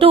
2।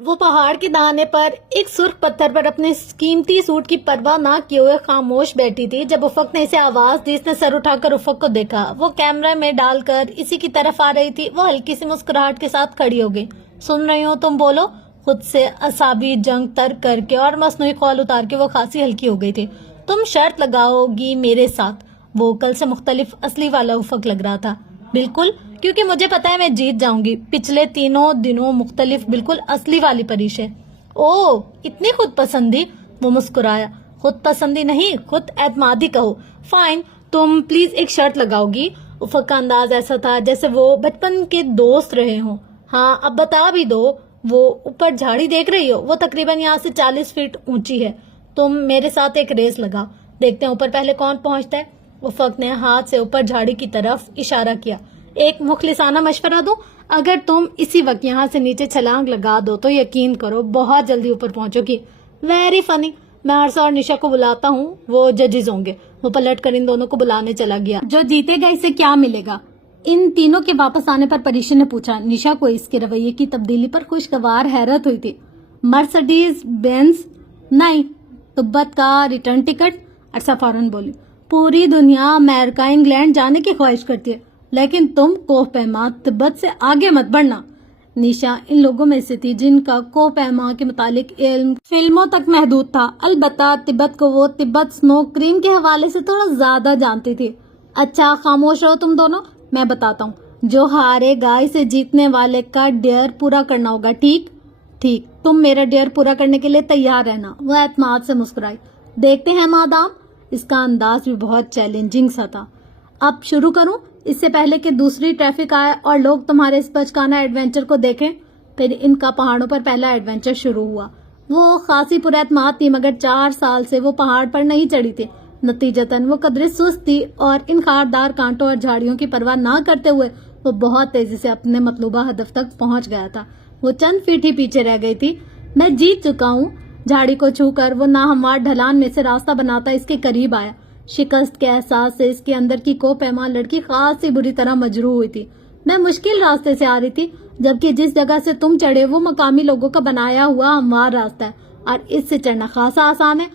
وہ پہاڑ کے دہانے پر ایک سرخ پتھر پر اپنے قیمتی سوٹ کی پرواہ نہ کیے ہوئے خاموش بیٹھی تھی. جب افق نے اسے آواز دی اس نے سر اٹھا کر افق کو دیکھا. وہ کیمرے میں ڈال کر اسی کی طرف آ رہی تھی. وہ ہلکی سی مسکراہٹ کے ساتھ کھڑی ہو گئی. سن رہی ہو تم بولو. خود سے اعصابی جنگ ترک کر کے اور مصنوعی خول اتار کے وہ خاصی ہلکی ہو گئی تھی. تم شرط لگاؤ گی میرے ساتھ. وہ کل سے مختلف اصلی والا افق لگ رہا تھا. بالکل, کیونکہ مجھے پتا ہے میں جیت جاؤں گی. پچھلے تینوں دنوں مختلف بالکل اصلی والی پریش ہے. اوہ, اتنی خود پسندی. وہ مسکرایا. خود پسندی نہیں, خود اعتمادی کہو. فائن, تم پلیز ایک شرط لگاؤ گی. افق کا انداز ایسا تھا جیسے وہ بچپن کے دوست رہے ہوں. ہاں, اب بتا بھی دو. وہ اوپر جھاڑی دیکھ رہی ہو, وہ تقریباً یہاں سے 40 فٹ اونچی ہے. تم میرے ساتھ ایک ریس لگاؤ, دیکھتے ہیں اوپر پہلے کون پہنچتا ہے. افق نے ہاتھ سے اوپر جھاڑی کی طرف اشارہ کیا. ایک مخلصانہ مشورہ دو, اگر تم اسی وقت یہاں سے نیچے چھلانگ لگا دو تو یقین کرو بہت جلدی اوپر پہنچو گی. Very funny. میں عرصہ اور نشا کو بلاتا ہوں, وہ ججز ہوں گے. وہ پلٹ کر ان دونوں کو بلانے چلا گیا. جو جیتے گا اسے کیا ملے گا؟ ان تینوں کے واپس آنے پر پریشن نے پوچھا. نشا کو اس کے رویے کی تبدیلی پر خوشگوار حیرت ہوئی تھی. Mercedes Benz? نہیں. تبت کا ریٹرن ٹکٹ؟ عرصہ فوراً بولی. پوری دنیا امریکہ انگلینڈ جانے کی خواہش کرتی ہے, لیکن تم کوہ پیما تبت سے آگے مت بڑھنا. نشا ان لوگوں میں سے تھی جن کا کوہ پیما کے متعلق علم فلموں تک محدود تھا. البتہ تبت کو وہ تبت سنو کریم کے حوالے سے تھوڑا زیادہ جانتی تھی. اچھا, خاموش رہو تم دونوں, میں بتاتا ہوں. جو ہارے گا اسے جیتنے والے کا ڈیئر پورا کرنا ہوگا. ٹھیک ٹھیک, تم میرا ڈیئر پورا کرنے کے لیے تیار رہنا. وہ اعتماد سے مسکرائی. دیکھتے ہیں مادام. اس کا انداز بھی بہت چیلنجنگ سا تھا. اب شروع کروں اس سے پہلے کہ دوسری ٹریفک آئے اور لوگ تمہارے اس بچکانہ ایڈونچر کو دیکھیں. پھر ان کا پہاڑوں پر پہلا ایڈونچر شروع ہوا. وہ خاصی پر اعتماد تھی, مگر 4 سال سے وہ پہاڑ پر نہیں چڑھی تھی. نتیجتاً وہ قدرے سست تھی اور ان خاردار کانٹوں اور جھاڑیوں کی پرواہ نہ کرتے ہوئے وہ بہت تیزی سے اپنے مطلوبہ ہدف تک پہنچ گیا تھا. وہ چند فٹ ہی پیچھے رہ گئی تھی. میں جیت چکا ہوں. جھاڑی کو چھو کر وہ ناہموار ڈھلان میں سے راستہ بناتا اس کے قریب آیا. شکست کے احساس سے اس کے اندر کی کوہ پیما لڑکی خاصی بری طرح مجروح ہوئی تھی. میں مشکل راستے سے آ رہی تھی, جبکہ جس جگہ سے تم چڑھے وہ مقامی لوگوں کا بنایا ہوا ہموار راستہ ہے اور اس سے چڑھنا خاصا آسان ہے.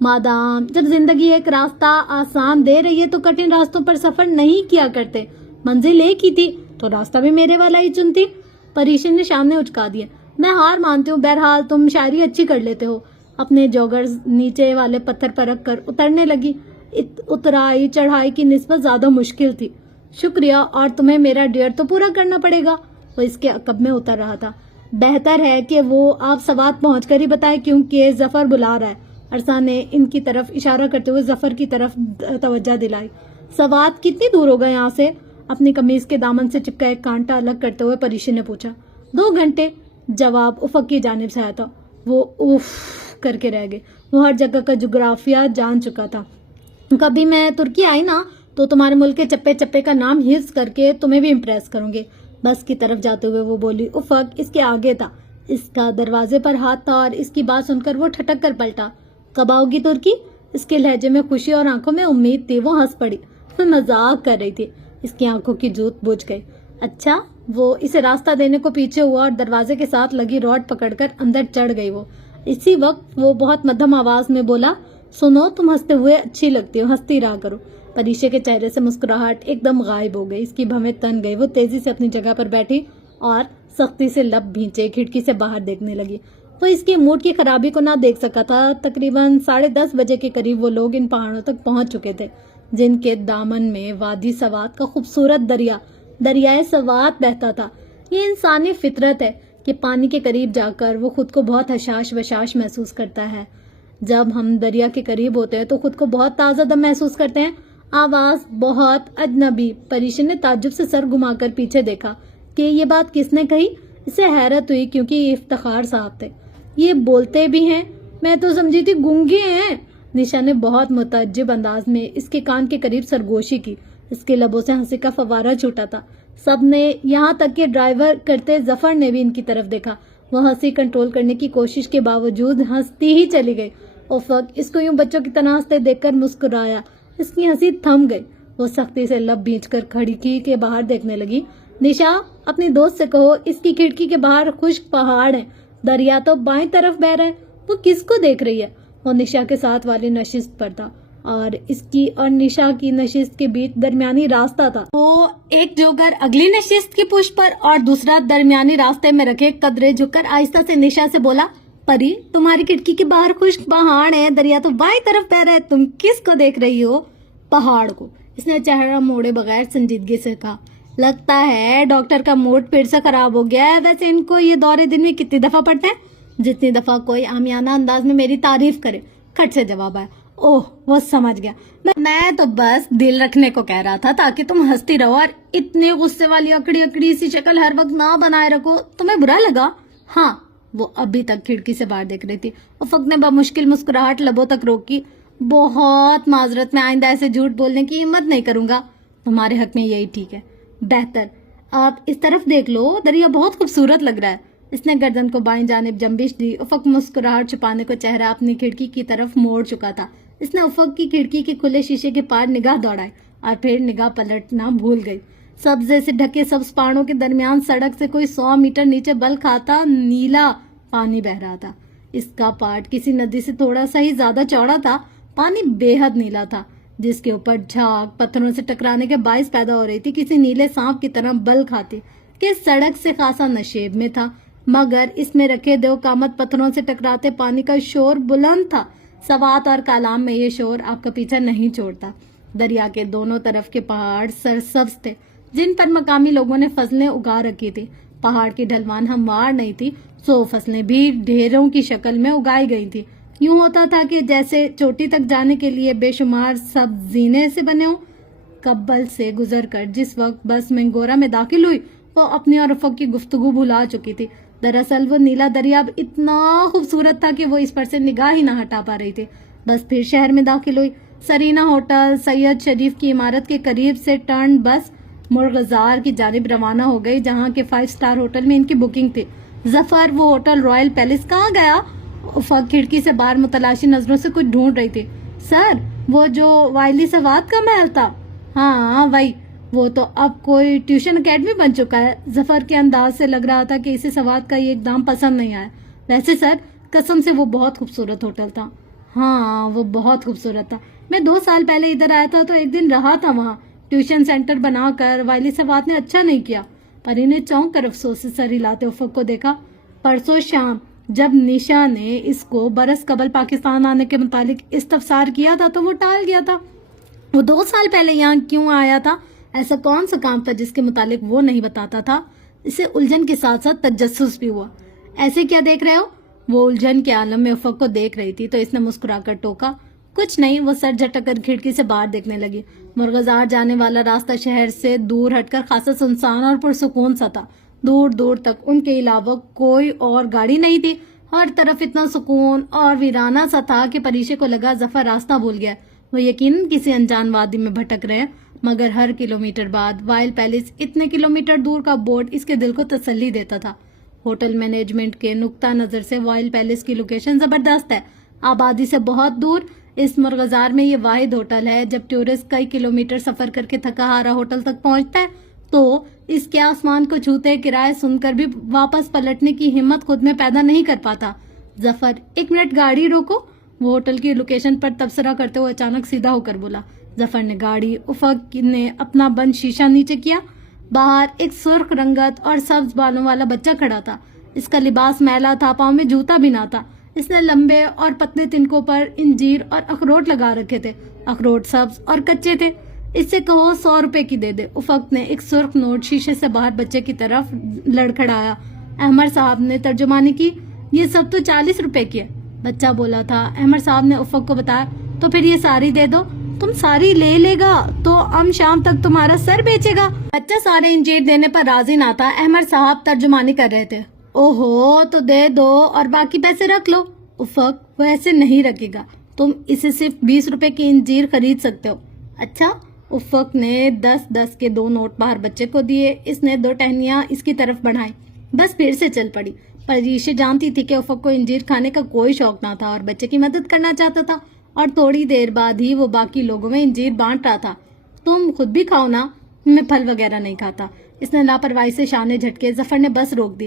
مادام, جب زندگی ایک راستہ آسان دے رہی ہے تو کٹھن راستوں پر سفر نہیں کیا کرتے. منزل ایک ہی تھی تو راستہ بھی میرے والا ہی چنتی. پریشن نے سامنے اچکا دیا. میں ہار مانتی ہوں, بہرحال تم شاعری اچھی کر لیتے ہو. اپنے جوگرز نیچے والے پتھر پر رکھ کر اترنے لگی. اترائی چڑھائی کی نسبت زیادہ مشکل تھی. شکریہ, اور تمہیں میرا ڈیئر تو پورا کرنا پڑے گا. وہ اس کے عقب میں اتر رہا تھا. بہتر ہے کہ وہ آپ سوات پہنچ کر ہی بتائے کیونکہ ظفر بلا رہا ہے. عرصہ نے ان کی طرف اشارہ کرتے ہوئے ظفر کی طرف توجہ دلائی. سوات کتنی دور ہوگا یہاں سے؟ اپنی قمیض کے دامن سے چپکا ایک کانٹا الگ کرتے ہوئے پریشن نے پوچھا. 2 گھنٹے. جواب افق کی جانب سے آیا تھا. وہ اوف کر کے رہ گئے. وہ ہر جگہ کا جغرافیہ جان چکا تھا. کبھی میں ترکی آئی نا تو تمہارے ملک کے چپے چپے کا نام حفظ کر کے تمہیں بھی امپریس کروں گے. بس کی طرف جاتے ہوئے وہ بولی. افق اس کے آگے تھا. اس کا دروازے پر ہاتھ تھا اور اس کی بات سن کر وہ ٹھٹک کر پلٹا. کب آؤ گی ترکی؟ اس کے لہجے میں خوشی اور آنکھوں میں امید تھی. وہ ہنس پڑی. وہ مذاق کر رہی تھی. اس کی آنکھوں کی جوت بجھ گئی. اچھا. وہ اسے راستہ دینے کو پیچھے ہوا اور دروازے کے ساتھ لگی راڈ پکڑ کر اندر چڑھ گئی. وہ اسی وقت وہ بہت مدھم آواز میں بولا. سنو, تم ہنستے ہوئے اچھی لگتی ہو, ہنستی رہا کرو. پریشے کے چہرے سے مسکراہٹ ایک دم غائب ہو گئی. اس کی بھویں تن گئی. وہ تیزی سے اپنی جگہ پر بیٹھی اور سختی سے لب بھینچے کھڑکی سے باہر دیکھنے لگی. وہ اس کی موڈ کی خرابی کو نہ دیکھ سکا تھا. تقریباً 10:30 بجے کے قریب وہ لوگ ان پہاڑوں تک پہنچ چکے تھے جن کے دامن میں وادی سوات کا خوبصورت دریائے سوات بہتا تھا. یہ انسانی فطرت ہے کہ پانی کے قریب جا کر وہ خود کو بہت حشاش وشاش محسوس کرتا ہے. جب ہم دریا کے قریب ہوتے ہیں تو خود کو بہت تازہ دم محسوس کرتے ہیں. آواز بہت اجنبی. پریشن نے تعجب سے سر گھما کر پیچھے دیکھا کہ یہ بات کس نے کہی. اسے حیرت ہوئی کیونکہ یہ افتخار صاحب تھے. یہ بولتے بھی ہیں؟ میں تو سمجھی تھی گونگے ہیں. نشا نے بہت متعجب انداز میں اس کے کان کے قریب سرگوشی کی. اس کے لبوں سے ہنسی کا فوارہ چھوٹا تھا. سب نے, یہاں تک کہ ڈرائیور کرتے ظفر نے بھی ان کی طرف دیکھا. وہ ہنسی کنٹرول کرنے کی کوشش کے باوجود ہنستی ہی چلی گئی. افق اس کو یوں بچوں کی طرح ہنستے دیکھ کر مسکرایا. اس کی ہنسی تھم گئی. وہ سختی سے لب بھینچ کر کھڑکی کے باہر دیکھنے لگی. نشا, اپنی دوست سے کہو اس کی کھڑکی کے باہر خشک پہاڑ ہیں, دریا تو بائیں طرف بہ رہا ہے. وہ کس کو دیکھ رہی ہے؟ وہ نشا کے ساتھ والی نشست پر تھا اور اس کی اور نشا کی نشست کے بیچ درمیانی راستہ تھا. وہ ایک جوگر اگلی نشست کی پشت پر اور دوسرا درمیانی راستے میں رکھے قدرے جھک کر آہستہ سے نشا سے بولا، پری تمہاری کھڑکی کے باہر خشک پہاڑ ہے، دریا تو بائیں طرف بہ رہا ہے، تم کس کو دیکھ رہی ہو؟ پہاڑ کو. اس نے چہرہ موڑے بغیر سنجیدگی سے کہا. لگتا ہے ڈاکٹر کا موڈ پھر سے خراب ہو گیا ہے. ویسے ان کو یہ دورے دن میں کتنی دفعہ پڑتے ہیں؟ جتنی دفعہ کوئی عامیانہ انداز میں میری تعریف کرے. کھٹ سے جواب آیا. اوہ وہ سمجھ گیا، میں تو بس دل رکھنے کو کہہ رہا تھا تاکہ تم ہنستی رہو اور اتنے غصے والی اکڑی اکڑی سی شکل ہر وقت نہ بنائے رکھو. تمہیں برا لگا؟ ہاں. وہ ابھی تک کھڑکی سے باہر دیکھ رہی تھی. افق نے بمشکل مسکراہٹ لبوں تک روکی. بہت معذرت، میں آئندہ ایسے جھوٹ بولنے کی ہمت نہیں کروں گا. تمہارے حق میں یہی ٹھیک ہے. بہتر. آپ اس طرف دیکھ لو، دریا بہت خوبصورت لگ رہا ہے. اس نے گردن کو بائیں جانب جنبش دی. افق مسکراہٹ چھپانے کو چہرہ اپنی کھڑکی کی طرف موڑ چکا تھا. اس نے افق کی کھڑکی کے کھلے شیشے کے پار نگاہ دوڑائی اور پھر نگاہ پلٹنا بھول گئی. سبزے سے ڈھکے سبز پہاڑوں کے درمیان سڑک سے کوئی 100 میٹر نیچے بل کھاتا نیلا پانی بہ رہا تھا. اس کا پاٹ کسی ندی سے تھوڑا سا ہی زیادہ چوڑا تھا. پانی بے حد نیلا تھا جس کے اوپر جھاگ پتھروں سے ٹکرانے کے باعث پیدا ہو رہی تھی. کسی نیلے سانپ کی طرح بل کھاتی کہ سڑک سے خاصا نشیب میں تھا، مگر اس میں رکھے دو قامت پتھروں سے ٹکراتے پانی کا شور بلند تھا. سوات اور کالام میں یہ شور آپ کا پیچھا نہیں چھوڑتا. دریا کے دونوں طرف کے پہاڑ سرسبز تھے جن پر مقامی لوگوں نے فصلیں اگا رکھی تھی. پہاڑ کی ڈھلوان ہموار نہیں تھی، سو فصلیں بھی ڈھیروں کی شکل میں اگائی گئی تھی. یوں ہوتا تھا کہ جیسے چوٹی تک جانے کے لیے بے شمار سب زینے سے بنے ہوں. کبل سے گزر کر جس وقت بس منگورا میں داخل ہوئی وہ اپنی اور افق کی گفتگو بھلا چکی تھی. دراصل وہ نیلا دریا اب اتنا خوبصورت تھا کہ وہ اس پر سے نگاہ ہی نہ ہٹا پا رہی تھی. بس پھر شہر میں داخل ہوئی. سرینا ہوٹل سید شریف کی عمارت کے قریب سے ٹرن بس مرغزار کی جانب روانہ ہو گئی جہاں کے 5 اسٹار ہوٹل میں ان کی بکنگ تھی. ظفر وہ ہوٹل رائل پیلس کہاں گیا؟ افق کھڑکی سے باہر متلاشی نظروں سے کچھ ڈھونڈ رہی تھی. سر وہ جو وائلی سوات کا محل تھا. ہاں وہی. وہ تو اب کوئی ٹیوشن اکیڈمی بن چکا ہے. ظفر کے انداز سے لگ رہا تھا کہ اسے سوات کا یہ اقدام پسند نہیں آیا. ویسے سر قسم سے وہ بہت خوبصورت ہوٹل تھا. ہاں وہ بہت خوبصورت تھا. میں 2 سال پہلے ادھر آیا تھا تو ایک دن رہا تھا وہاں. ٹیوشن سینٹر بنا کر وائلی سوات نے اچھا نہیں کیا. پری نے چونک کر افسوس سے سر ہلاتے افق کو دیکھا. پرسوں شام جب نشا نے اس کو برس قبل پاکستان آنے کے متعلق استفسار کیا تھا تو وہ ٹال گیا تھا. وہ 2 سال پہلے یہاں کیوں آیا تھا؟ ایسا کون سا کام تھا جس کے متعلق وہ نہیں بتاتا تھا؟ اسے الجھن کے ساتھ ساتھ تجسس بھی ہوا. ایسے کیا دیکھ رہے ہو؟ وہ الجھن کے عالم میں افق کو دیکھ رہی تھی تو اس نے مسکرا کر ٹوکا. کچھ نہیں. وہ سر جھٹک کر کھڑکی سے باہر دیکھنے لگی. مرغزار جانے والا راستہ شہر سے دور ہٹ کر خاصا سنسان اور پرسکون سا تھا. دور دور تک ان کے علاوہ کوئی اور گاڑی نہیں تھی. ہر طرف اتنا سکون اور ویرانہ سا تھا کہ پریشے کو لگا ظفر راستہ بھول گیا. وہ یقیناً کسی انجان وادی میں بھٹک رہے ہیں، مگر ہر کلومیٹر بعد وائل پیلس اتنے کلومیٹر دور کا بورڈ اس کے دل کو تسلی دیتا تھا. ہوٹل مینجمنٹ کے نقطہ نظر سے وائل پیلس کی لوکیشن زبردست ہے. آبادی سے بہت دور اس مرغزار میں یہ واحد ہوٹل ہے. جب ٹورسٹ کئی کلومیٹر سفر کر کے تھکا ہارا ہوٹل تک پہنچتا ہے تو اس کے آسمان کو چھوتے کرائے سن کر بھی واپس پلٹنے کی ہمت خود میں پیدا نہیں کر پاتا. ظفر 1 منٹ گاڑی روکو. وہ ہوٹل کی لوکیشن پر تبصرہ کرتے ہوئے اچانک سیدھا ہو کر بولا. ظفر نے گاڑی. افق نے اپنا بند شیشہ نیچے کیا. باہر ایک سرخ رنگت اور سبز بالوں والا بچہ کھڑا تھا. اس کا لباس میلا تھا، پاؤں میں جوتا بھی نہ تھا. اس نے لمبے اور پتلے تنکوں پر انجیر اور اخروٹ لگا رکھے تھے. اخروٹ سبز اور کچے تھے. اس سے کہو 100 روپے کی دے دے. افق نے ایک سرخ نوٹ شیشے سے باہر بچے کی طرف لڑکھڑایا. احمد صاحب نے ترجمانی کی. یہ سب تو 40 روپے کی ہے. بچہ بولا تھا. احمد صاحب نے افق کو بتایا. تو پھر یہ ساری دے دو. تم ساری لے گا تو ہم شام تک تمہارا سر بیچے گا. بچہ سارے انجیر دینے پر راضی نہ تھا. احمد صاحب ترجمانی کر رہے تھے. اوہو تو دے دو اور باقی پیسے رکھ لو. افق وہ ایسے نہیں رکھے گا. تم اسے صرف 20 روپے کی انجیر خرید سکتے ہو. اچھا. افق نے 10-10 کے 2 نوٹ باہر بچے کو دیے. اس نے 2 ٹہنیاں اس کی طرف بڑھائی. بس پھر سے چل پڑی. پریشے جانتی تھی کہ افق کو انجیر کھانے کا کوئی شوق نہ تھا اور بچے کی مدد کرنا چاہتا تھا اور تھوڑی دیر بعد ہی وہ باقی لوگوں میں انجیر بانٹ رہا تھا. تم خود بھی کھاؤ نا. میں پھل وغیرہ نہیں کھاتا. اس نے لاپرواہی سے شانے جھٹکے. ظفر نے بس روک دی.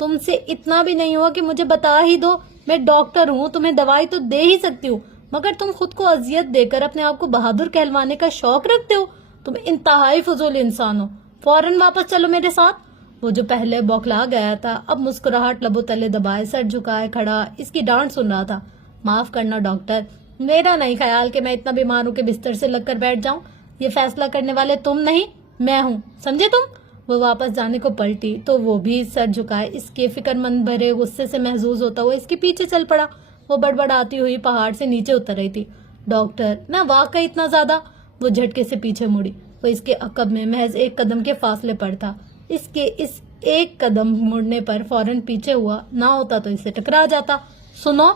تم سے اتنا بھی نہیں ہوا کہ مجھے بتا ہی دو. میں ڈاکٹر ہوں, تمہیں دوائی تو دے ہی سکتی ہوں, مگر تم خود کو اذیت دے کر اپنے آپ کو بہادر کہلوانے کا شوق رکھتے ہو. تم انتہائی فضول انسان ہو. فوراً واپس چلو میرے ساتھ. وہ جو پہلے بوکھلا گیا تھا اب مسکراہٹ لبوں تلے دبائے سر جھکائے کھڑا اس کی ڈانٹ سن رہا تھا. معاف کرنا ڈاکٹر, میرا نہیں خیال کہ میں اتنا بیمار ہوں کہ بستر سے لگ کر بیٹھ جاؤں. یہ فیصلہ کرنے والے تم نہیں, میں ہوں, سمجھے تم. وہ واپس جانے کو پلٹی تو وہ بھی سر جھکائے اس کے فکر مند بھرے غصے سے محظوظ ہوتا ہوا اس کے پیچھے چل پڑا. وہ بڑبڑاتی ہوئی پہاڑ سے نیچے اتر رہی تھی. ڈاکٹر, میں واقعی اتنا زیادہ. وہ جھٹکے سے پیچھے مڑی. وہ اس کے عقب میں محض 1 قدم کے فاصلے پر تھا. اس کے اس 1 قدم مڑنے پر فوراً پیچھے ہوا نہ ہوتا تو اس سے ٹکرا جاتا. سنو,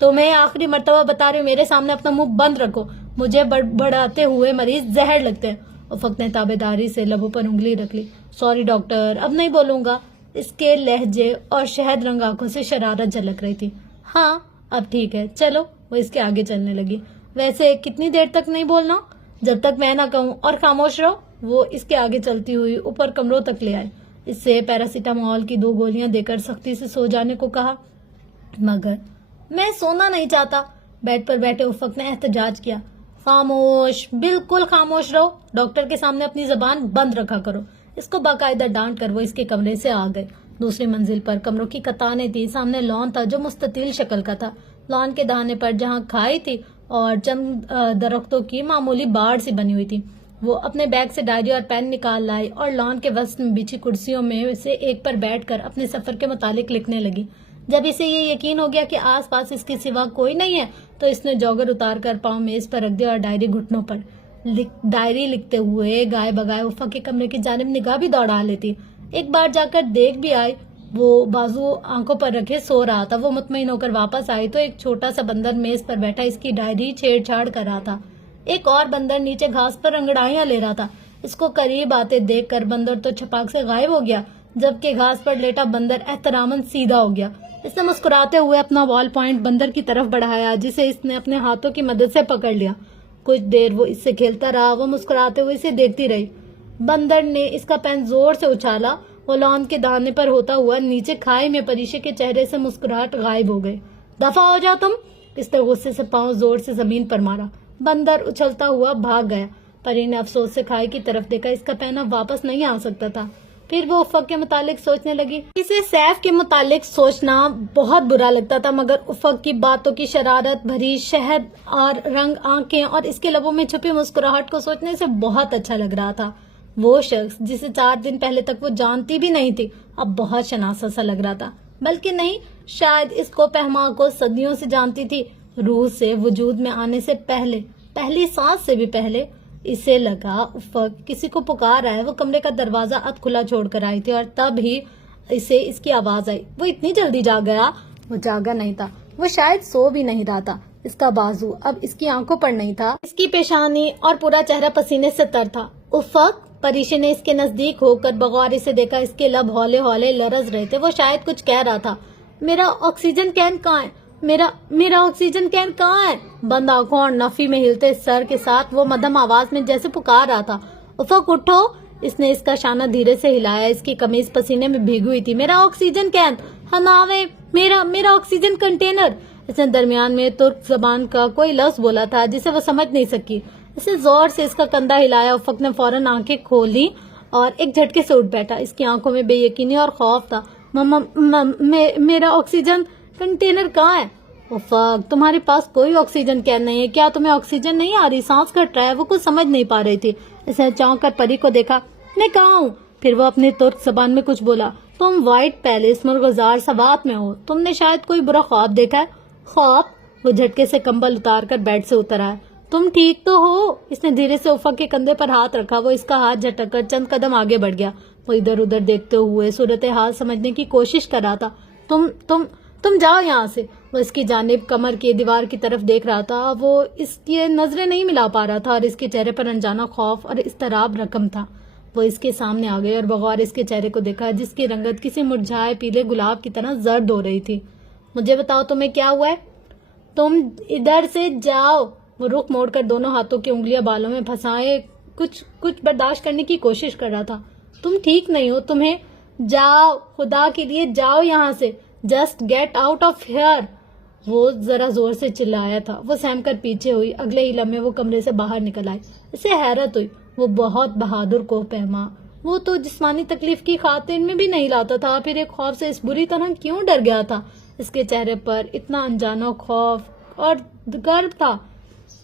تمہیں آخری مرتبہ بتا رہی ہوں, میرے سامنے اپنا منہ بند رکھو. مجھے بڑبڑاتے ہوئے مریض زہر لگتے ہیں. افق نے تابیداری سے لبوں پر انگلی رکھ لی. سوری ڈاکٹر, اب نہیں بولوں گا. اس کے لہجے اور شہد رنگ آنکھوں سے شرارت جھلک رہی تھی. ہاں اب ٹھیک ہے, چلو. وہ اس کے آگے چلنے لگی. ویسے کتنی دیر تک نہیں بولنا؟ جب تک میں نہ کہوں, اور خاموش رہو. وہ اس کے آگے چلتی ہوئی اوپر کمروں تک لے آئے. اس سے پیراسیٹامول کی 2 گولیاں دے کر سختی سے سو جانے کو کہا. مگر میں سونا نہیں چاہتا. بیڈ پر بیٹھے افق نے احتجاج کیا. خاموش, بالکل خاموش رہو. ڈاکٹر کے سامنے اپنی زبان بند رکھا کرو. اس کو باقاعدہ ڈانٹ کر وہ اس کے کمرے سے آ گئے. دوسری منزل پر کمروں کی قطاریں تھی. سامنے لان تھا جو مستطیل شکل کا تھا. لان کے دہانے پر جہاں کھائی تھی اور چند درختوں کی معمولی باڑ سی بنی ہوئی تھی. وہ اپنے بیگ سے ڈائری اور پین نکال لائی اور لان کے وسط میں بچھی کرسیوں میں سے ایک پر بیٹھ کر اپنے سفر کے متعلق لکھنے لگی. جب اسے یہ یقین ہو گیا کہ آس پاس اس کے سوا کوئی نہیں ہے تو اس نے جوگر اتار کر پاؤں میز پر رکھ دیا اور ڈائری گھٹنوں پر. ڈائری لکھتے ہوئے گائے بگائے افق کے کمرے کی جانب نگاہ بھی دوڑا لیتی. ایک بار جا کر دیکھ بھی آئی. وہ بازو آنکھوں پر رکھے سو رہا تھا. وہ مطمئن ہو کر واپس آئی تو ایک چھوٹا سا بندر میز پر بیٹھا اس کی ڈائری چھیڑ چھاڑ کر رہا تھا. ایک اور بندر نیچے گھاس پر انگڑائیاں لے رہا تھا. اس کو قریب آتے دیکھ کر بندر تو چھپاک سے غائب ہو گیا, جبکہ گھاس پر لیٹا بندر احتراماً سیدھا ہو گیا. اس نے مسکراتے ہوئے اپنا وال پوائنٹ بندر کی طرف بڑھایا جسے اس نے اپنے ہاتھوں کی مدد سے پکڑ لیا. کچھ دیر وہ اس سے کھیلتا رہا. وہ مسکراتے ہوئے اسے دیکھتی رہی. بندر نے اس کا پین زور سے اچھالا. وہ لان کے دانے پر ہوتا ہوا نیچے کھائی میں پریشے کے چہرے سے مسکراہٹ غائب ہو گئے. دفع ہو جا تم. اس نے غصے سے پاؤں زور سے زمین پر مارا. بندر اچھلتا ہوا بھاگ گیا. پری نے افسوس سے کھائی کی طرف دیکھا. اس کا پین اب واپس نہیں آ سکتا تھا. پھر وہ افق کے متعلق سوچنے لگی. اسے سیف کے متعلق سوچنا بہت برا لگتا تھا, مگر افق کی باتوں کی شرارت بھری شہد اور رنگ آنکھیں اور اس کے لبوں میں چھپی مسکراہٹ کو سوچنے سے بہت اچھا لگ رہا تھا. وہ شخص جسے 4 دن پہلے تک وہ جانتی بھی نہیں تھی اب بہت شناسا سا لگ رہا تھا. بلکہ نہیں, شاید اس کو پہما کو صدیوں سے جانتی تھی. روح سے وجود میں آنے سے پہلے, پہلی سانس سے بھی پہلے. اسے لگا افق کسی کو پکار رہا ہے. وہ کمرے کا دروازہ اد کھلا چھوڑ کر آئی تھی اور تب ہی اسے اس کی آواز آئی. وہ اتنی جلدی جاگ گیا؟ وہ جاگا نہیں تھا. وہ شاید سو بھی نہیں رہا تھا. اس کا بازو اب اس کی آنکھوں پر نہیں تھا. اس کی پیشانی اور پورا چہرہ پسینے سے تر تھا. افق, پریشے نے اس کے نزدیک ہو کر بغور اسے دیکھا. اس کے لب ہولے ہولے لرز رہے تھے. وہ شاید کچھ کہہ رہا تھا. میرا آکسیجن کین کہاں ہے؟ میرا آکسیجن کین کہاں ہے؟ بند آنکھوں اور نفی میں ہلتے سر کے ساتھ وہ مدھم آواز میں جیسے پکار رہا تھا. افق اٹھو. اس نے اس کا شانہ دھیرے سے ہلایا. اس کی قمیض پسینے میں بھیگی ہوئی تھی. میرا آکسیجن کین ہناوے, میرا آکسیجن کنٹینر. اس نے درمیان میں ترک زبان کا کوئی لفظ بولا تھا جسے وہ سمجھ نہیں سکی. اس نے زور سے اس کا کندھا ہلایا. افق نے فوراً آنکھیں کھولی اور ایک جھٹکے سے اٹھ بیٹھا. اس کی آنکھوں میں بے یقینی اور خوف تھا. میرا آکسیجن کنٹینر کہاں ہے؟ افق, تمہارے پاس کوئی آکسیجن کین نہیں ہے. کیا تمہیں آکسیجن نہیں آ رہی؟ سانس گھٹ رہا ہے. وہ کچھ سمجھ نہیں پا رہی تھی. اس نے چونک کر پری کو دیکھا. میں کہاں ہوں؟ پھر وہ اپنی ترک زبان میں کچھ بولا. تم وائٹ پیلس مرغزار سوات میں ہو. تم نے شاید کوئی برا خواب دیکھا ہے. خواب؟ وہ جھٹکے سے کمبل اتار کر بیڈ سے اتر آیا. تم ٹھیک تو ہو؟ اس نے دھیرے سے افق کے کندھے پر ہاتھ رکھا. وہ اس کا ہاتھ جھٹک کر چند قدم آگے بڑھ گیا. وہ ادھر ادھر دیکھتے ہوئے صورتحال سمجھنے کی کوشش کر رہا تھا. تم جاؤ یہاں سے. وہ اس کی جانب کمر کی دیوار کی طرف دیکھ رہا تھا. وہ اس کی نظریں نہیں ملا پا رہا تھا اور اس کے چہرے پر انجانا خوف اور اضطراب رقم تھا. وہ اس کے سامنے آ گئے اور بغور اس کے چہرے کو دیکھا جس کی رنگت کسی مرجھائے پیلے گلاب کی طرح زرد ہو رہی تھی. مجھے بتاؤ تمہیں کیا ہوا ہے؟ تم ادھر سے جاؤ. وہ رخ موڑ کر دونوں ہاتھوں کی انگلیاں بالوں میں پھنسائے کچھ برداشت کرنے کی کوشش کر رہا تھا. تم ٹھیک نہیں ہو. جاؤ، خدا کے لیے جاؤ یہاں سے، just get out of here. وہ ذرا زور سے چلایا تھا۔ وہ سہم کر پیچھے ہوئی، اگلے ہی لمحے وہ کمرے سے باہر نکل آئی۔ اسے حیرت ہوئی، وہ بہت بہادر کو پہما، وہ تو جسمانی تکلیف کی خاطر میں بھی نہیں لاتا تھا، پھر ایک خوف سے اس بری طرح کیوں ڈر گیا تھا؟ اس کے چہرے پر اتنا انجانا خوف اور گرو تھا،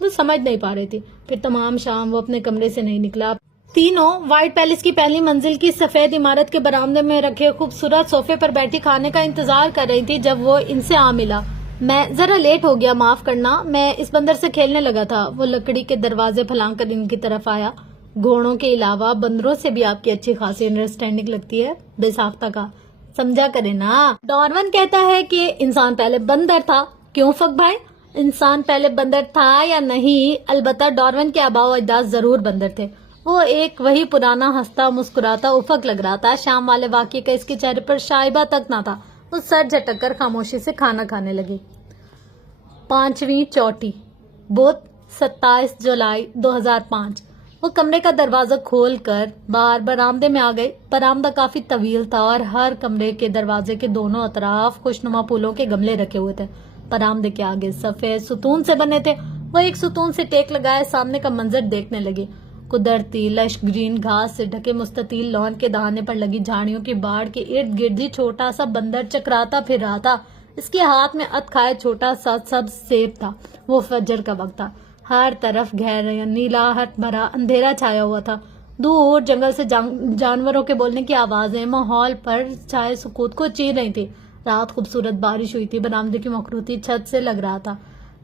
وہ سمجھ نہیں پا رہی تھی۔ پھر تمام شام وہ اپنے کمرے سے نہیں نکلا۔ تینوں وائٹ پیلس کی پہلی منزل کی سفید عمارت کے برآمدے میں رکھے خوبصورت صوفے پر بیٹھی کھانے کا انتظار کر رہی تھی جب وہ ان سے آ ملا۔ میں ذرا لیٹ ہو گیا، معاف کرنا، میں اس بندر سے کھیلنے لگا تھا۔ وہ لکڑی کے دروازے پھلانگ کر ان کی طرف آیا۔ گھوڑوں کے علاوہ بندروں سے بھی آپ کی اچھی خاصی انڈرسٹینڈنگ لگتی ہے، بے ساختہ کا سمجھا کرے نا۔ ڈارون کہتا ہے کہ انسان پہلے بندر تھا، کیوں فک بھائی؟ انسان پہلے بندر تھا یا نہیں؟ البتہ ڈارون کے آباء و اجداد ضرور بندر تھے۔ وہ ایک وہی پرانا ہنستا مسکراتا افق لگ رہا تھا۔ شام والے واقعے کا اس کے چہرے پر شائبہ تک نہ تھا۔ وہ سر جھٹک کر خاموشی سے کھانا کھانے لگی۔ 5ویں چوٹی، بدھ 27 جولائی 2005۔ وہ کمرے کا دروازہ کھول کر باہر برآمدے میں آ گئی۔ برآمدہ کافی طویل تھا اور ہر کمرے کے دروازے کے دونوں اطراف خوشنما پھولوں کے گملے رکھے ہوئے تھے۔ برآمدے کے آگے سفید ستون سے بنے تھے۔ وہ ایک ستون سے ٹیک لگائے سامنے کا منظر دیکھنے لگی۔ قدرتی لش گرین گھاس سے ڈھکے مستطیل لان کے دہانے پر لگی جھاڑیوں کی باڑ کے ارد گرد ہی چھوٹا سا بندر چکراتا پھر رہا تھا۔ اس کے ہاتھ میں ات کھائے چھوٹا سا سبز سیب تھا۔ وہ فجر کا وقت تھا۔ ہر طرف گہرا نیلا ہٹ بھرا اندھیرا چھایا ہوا تھا۔ دور جنگل سے جانوروں کے بولنے کی آوازیں ماحول پر چھائے سکوت کو چیر رہی تھی۔ رات خوبصورت بارش ہوئی تھی۔ برآمدے کی مخروطی چھت سے لگ رہا تھا۔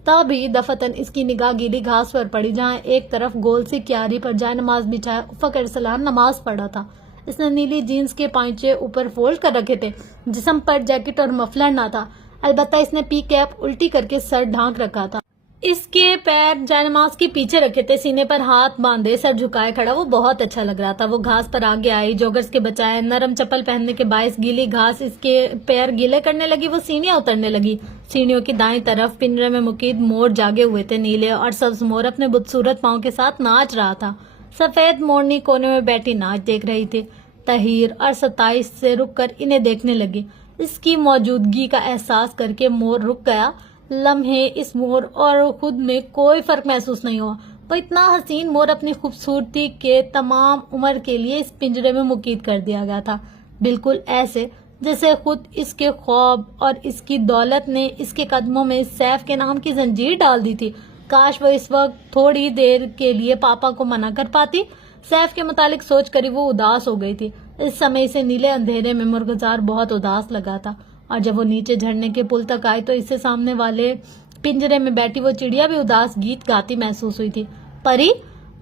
تبھی دفتن اس کی نگاہ گیلی گھاس پر پڑی جہاں ایک طرف گول سی کیاری پر جائے نماز بچھایا افق ارسلان نماز پڑھا تھا۔ اس نے نیلی جینز کے پائچے اوپر فولڈ کر رکھے تھے۔ جسم پر جیکٹ اور مفلر نہ تھا، البتہ اس نے پی کیپ الٹی کر کے سر ڈھانک رکھا تھا۔ اس کے پیر جائے نماز کے پیچھے رکھے تھے، سینے پر ہاتھ باندھے سر جھکائے کھڑا۔ وہ بہت اچھا لگ رہا تھا۔ وہ گھاس پر آگے آئی، جوگرز کے بچائے نرم چپل پہننے کے باعث گیلی گھاس اس کے پیر گیلے کرنے لگی۔ وہ سیڑھیاں اترنے لگی۔ سیڑھیوں کی دائیں طرف پنجرے میں مقید مور جاگے ہوئے تھے۔ نیلے اور سبز مور اپنے بدصورت پاؤں کے ساتھ ناچ رہا تھا۔ سفید مورنی کونے میں بیٹھی ناچ دیکھ رہی تھی۔ طہیر اور 27 سے رک کر انہیں دیکھنے لگی۔ اس کی موجودگی کا احساس کر کے مور رک گیا۔ لمحے اس مور اور خود میں کوئی فرق محسوس نہیں ہوا۔ وہ اتنا حسین مور اپنی خوبصورتی کے تمام عمر کے لیے اس پنجرے میں مقید کر دیا گیا تھا، بالکل ایسے جیسے خود اس کے خواب اور اس کی دولت نے اس کے قدموں میں سیف کے نام کی زنجیر ڈال دی تھی۔ کاش وہ اس وقت تھوڑی دیر کے لیے پاپا کو منع کر پاتی۔ سیف کے متعلق سوچ کر وہ اداس ہو گئی تھی۔ اس سمے سے نیلے اندھیرے میں مرغزار بہت اداس لگا تھا، اور جب وہ نیچے جھرنے کے پل تک آئی تو اس سے سامنے والے پنجرے میں بیٹھی وہ چڑیا بھی اداس گیت گاتی محسوس ہوئی تھی۔ پری،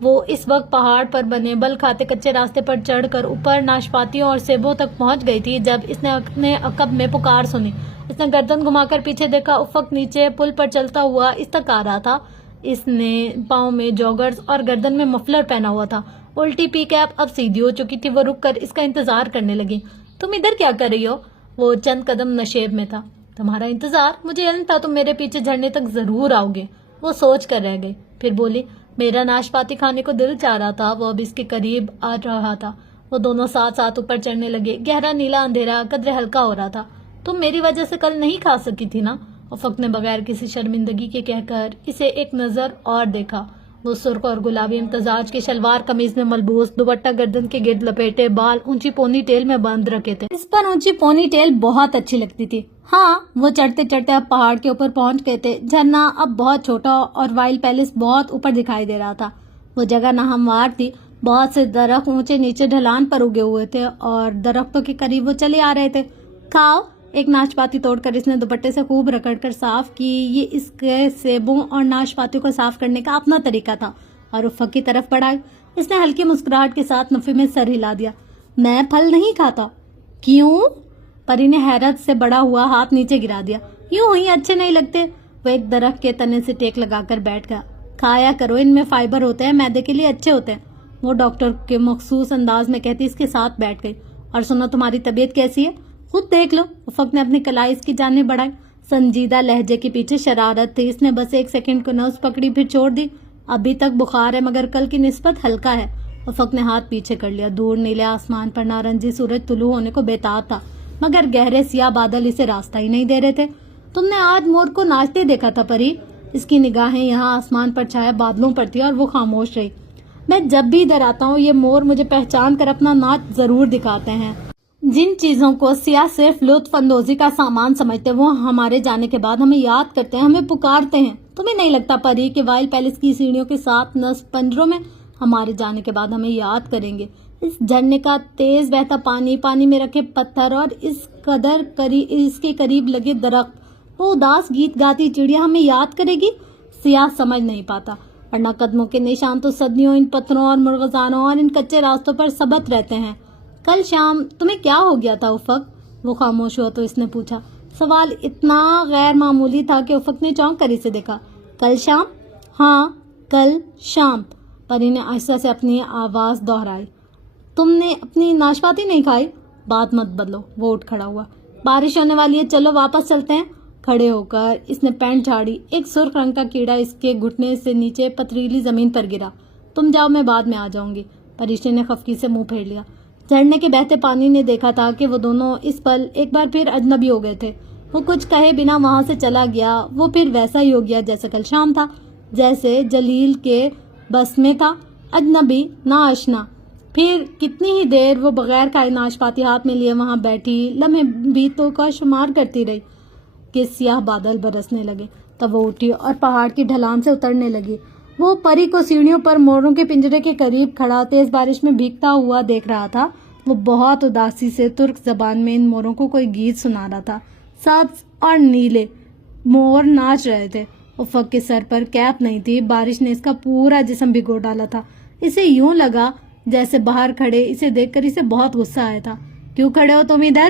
وہ اس وقت پہاڑ پر بنے بل کھاتے کچے راستے پر چڑھ کر اوپر ناشپاتیوں اور سیبوں تک پہنچ گئی تھی جب اس نے اپنے عقب میں پکار سنی۔ اس نے گردن گھما کر پیچھے دیکھا۔ افق نیچے پل پر چلتا ہوا اس تک آ رہا تھا۔ اس نے پاؤں میں جوگرز اور گردن میں مفلر پہنا ہوا تھا۔ الٹی پی کیپ اب سیدھی ہو چکی تھی۔ وہ رک کر اس کا انتظار کرنے لگی۔ تم ادھر کیا کر رہی ہو؟ وہ چند قدم نشیب میں تھا۔ تمہارا انتظار، مجھے علم تھا تم میرے پیچھے جھرنے تک ضرور آؤ گے۔ وہ سوچ کر رہ گئی، پھر بولی، میرا ناشپاتی کھانے کو دل چاہ رہا تھا۔ وہ اب اس کے قریب آ رہا تھا۔ وہ دونوں ساتھ ساتھ اوپر چڑھنے لگے۔ گہرا نیلا اندھیرا قدرے ہلکا ہو رہا تھا۔ تم میری وجہ سے کل نہیں کھا سکی تھی نا؟ افق نے بغیر کسی شرمندگی کے کہہ کر اسے ایک نظر اور دیکھا۔ وہ سرخ اور گلابی امتزاج کی شلوار قمیض میں ملبوس، دوپٹہ گردن کے گرد لپیٹے، بال اونچی پونی ٹیل میں باندھ رکھے تھے۔ اس پر اونچی پونی ٹیل بہت اچھی لگتی تھی۔ ہاں، وہ چڑھتے چڑھتے اب پہاڑ کے اوپر پہنچ گئے تھے۔ جھرنا اب بہت چھوٹا اور وائلڈ پیلس بہت اوپر دکھائی دے رہا تھا۔ وہ جگہ ناہموار تھی۔ بہت سے درخت اونچے نیچے ڈھلان پر اگے ہوئے تھے اور درختوں کے قریب وہ چلے آ رہے تھے۔ کھاؤ۔ ایک ناشپاتی توڑ کر اس نے دوپٹے سے خوب رگڑ کر صاف کی۔ یہ اس کے سیبوں اور ناشپاتیوں کو صاف کرنے کا اپنا طریقہ تھا اور افق کی طرف بڑھائی۔ اس نے ہلکی مسکراہٹ کے ساتھ نفی میں سر ہلا دیا۔ میں پھل نہیں کھاتا۔ کیوں؟ پری نے حیرت سے بڑا ہوا ہاتھ نیچے گرا دیا۔ یوں ہی اچھے نہیں لگتے۔ وہ ایک درخت کے تنے سے ٹیک لگا کر بیٹھ گیا۔ کھایا کرو، ان میں فائبر ہوتے ہیں، معدے کے لیے اچھے ہوتے ہیں۔ وہ ڈاکٹر کے مخصوص انداز میں کہتی اس کے ساتھ بیٹھ گئی۔ اور سنو، تمہاری طبیعت کیسی ہے؟ خود دیکھ لو۔ افق نے اپنی کلائی اس کی جانب بڑھائی۔ سنجیدہ لہجے کے پیچھے شرارت تھی۔ اس نے بس ایک سیکنڈ کو نبض پکڑی پھر چھوڑ دی۔ ابھی تک بخار ہے مگر کل کی نسبت ہلکا ہے۔ افق نے ہاتھ پیچھے کر لیا. دور نیلے آسمان پر نارنجی سورج طلوع ہونے کو بےتاب تھا، مگر گہرے سیاہ بادل اسے راستہ ہی نہیں دے رہے تھے. تم نے آج مور کو ناچتے دیکھا تھا پری؟ اس کی نگاہیں یہاں آسمان پر چھائے بادلوں پر تھی اور وہ خاموش رہی. میں جب بھی ادھر آتا ہوں یہ مور مجھے پہچان کر اپنا ناچ ضرور دکھاتے ہیں. جن چیزوں کو سیاح صرف لطف اندوزی کا سامان سمجھتے وہ ہمارے جانے کے بعد ہمیں یاد کرتے ہیں، ہمیں پکارتے ہیں. تمہیں نہیں لگتا پری کہ وائلڈ پیلس کی سیڑھیوں کے ساتھ نصب پنجروں میں ہمارے جانے کے بعد ہمیں یاد کریں گے؟ اس جھرنے کا تیز بہتا پانی، پانی میں رکھے پتھر اور اس کے قریب لگے درخت، وہ اداس گیت گاتی چڑیا ہمیں یاد کرے گی. سیاح سمجھ نہیں پاتا، ورنہ قدموں کے نشان تو صدیوں ان پتھروں اور مرغزانوں اور ان کچے راستوں پر ثبت رہتے ہیں. کل شام تمہیں کیا ہو گیا تھا افق؟ وہ خاموش ہوا تو اس نے پوچھا. سوال اتنا غیر معمولی تھا کہ افق نے چونک کر اسے دیکھا. کل شام؟ ہاں کل شام، پری نے آہستہ سے اپنی آواز دہرائی. تم نے اپنی ناشپاتی نہیں کھائی؟ بات مت بدلو. وہ اٹھ کھڑا ہوا. بارش ہونے والی ہے، چلو واپس چلتے ہیں. کھڑے ہو کر اس نے پینٹ جھاڑی. ایک سرخ رنگ کا کیڑا اس کے گھٹنے سے نیچے پتھریلی زمین پر گرا. تم جاؤ، میں بعد میں آ جاؤں گی. پریشتے نے خفگی سے منہ پھیر لیا. جھرنے کے بہتے پانی نے دیکھا تھا کہ وہ دونوں اس پل ایک بار پھر اجنبی ہو گئے تھے. وہ کچھ کہے بنا وہاں سے چلا گیا. وہ پھر ویسا ہی ہو گیا جیسے کل شام تھا، جیسے جلیل کے بس میں تھا. اجنبی، نا آشنا. پھر کتنی ہی دیر وہ بغیر کھائے ناشپاتی ہاتھ میں لیے وہاں بیٹھی لمحے بیتوں کا شمار کرتی رہی کہ سیاہ بادل برسنے لگے. تب وہ اٹھی اور پہاڑ کی ڈھلان سے اترنے لگی. وہ پری کو سیڑھیوں پر موروں کے پنجرے کے قریب کھڑا تیز بارش میں بھیگتا ہوا دیکھ رہا تھا. وہ بہت اداسی سے ترک زبان میں ان موروں کو کوئی گیت سنا رہا تھا. سبز اور نیلے مور ناچ رہے تھے. افق کے سر پر کیپ نہیں تھی. بارش نے اس کا پورا جسم بھگو ڈالا تھا. اسے یوں لگا جیسے باہر کھڑے اسے دیکھ کر اسے بہت غصہ آیا تھا. کیوں کھڑے ہو تم ادھر؟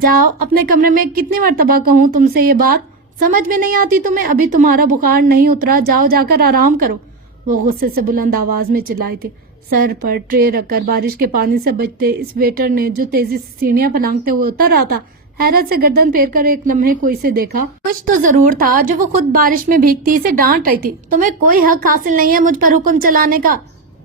جاؤ اپنے کمرے میں. کتنی مرتبہ کہوں تم سے یہ بات؟ سمجھ میں نہیں آتی تمہیں؟ ابھی تمہارا بخار نہیں اترا، جاؤ جا کر آرام کرو. وہ غصے سے بلند آواز میں چلائی تھی. سر پر ٹرے رکھ کر بارش کے پانی سے بچتے اس ویٹر نے جو تیزی سے سیڑھیاں پھلانگتے ہوئے اتر رہا تھا حیرت سے گردن پھیر کر ایک لمحے کو اسے دیکھا. کچھ تو ضرور تھا جو وہ خود بارش میں بھیگتی اسے ڈانٹ رہی تھی. تمہیں کوئی حق حاصل نہیں ہے مجھ پر حکم چلانے کا،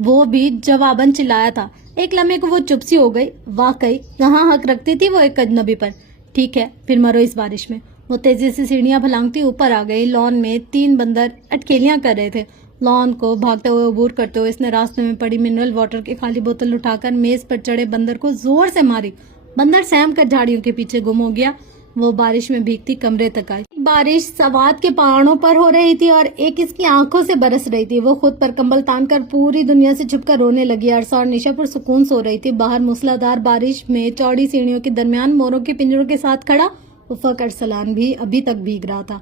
وہ بھی جواباً چلایا تھا. ایک لمحے کو وہ چپ سی ہو گئی. واقعی کہاں حق رکھتی تھی وہ ایک اجنبی پر. ٹھیک ہے پھر مرو اس بارش میں. وہ تیزی سے سیڑھیاں پھلانگتی اوپر آ گئی. لان میں 3 بندر اٹکیلیاں کر رہے تھے. لان کو بھاگتے ہوئے عبور کرتے ہوئے اس نے راستے میں پڑی منرل واٹر کی خالی بوتل اٹھا کر میز پر چڑھے بندر کو زور سے ماری. بندر سہم کر جھاڑیوں کے پیچھے گم ہو گیا. وہ بارش میں بھیگتی کمرے تک آئی. بارش سوات کے پہاڑوں پر ہو رہی تھی اور ایک اس کی آنکھوں سے برس رہی تھی. وہ خود پر کمبل تان کر پوری دنیا سے چھپ کر رونے لگی. عرصہ اور نشا پر سکون سو رہی تھی. باہر موسلادھار بارش میں چوڑی سیڑھیوں کے درمیان موروں کے پنجروں کے ساتھ کھڑا افق ارسلان بھی ابھی تک بھیگ رہا تھا.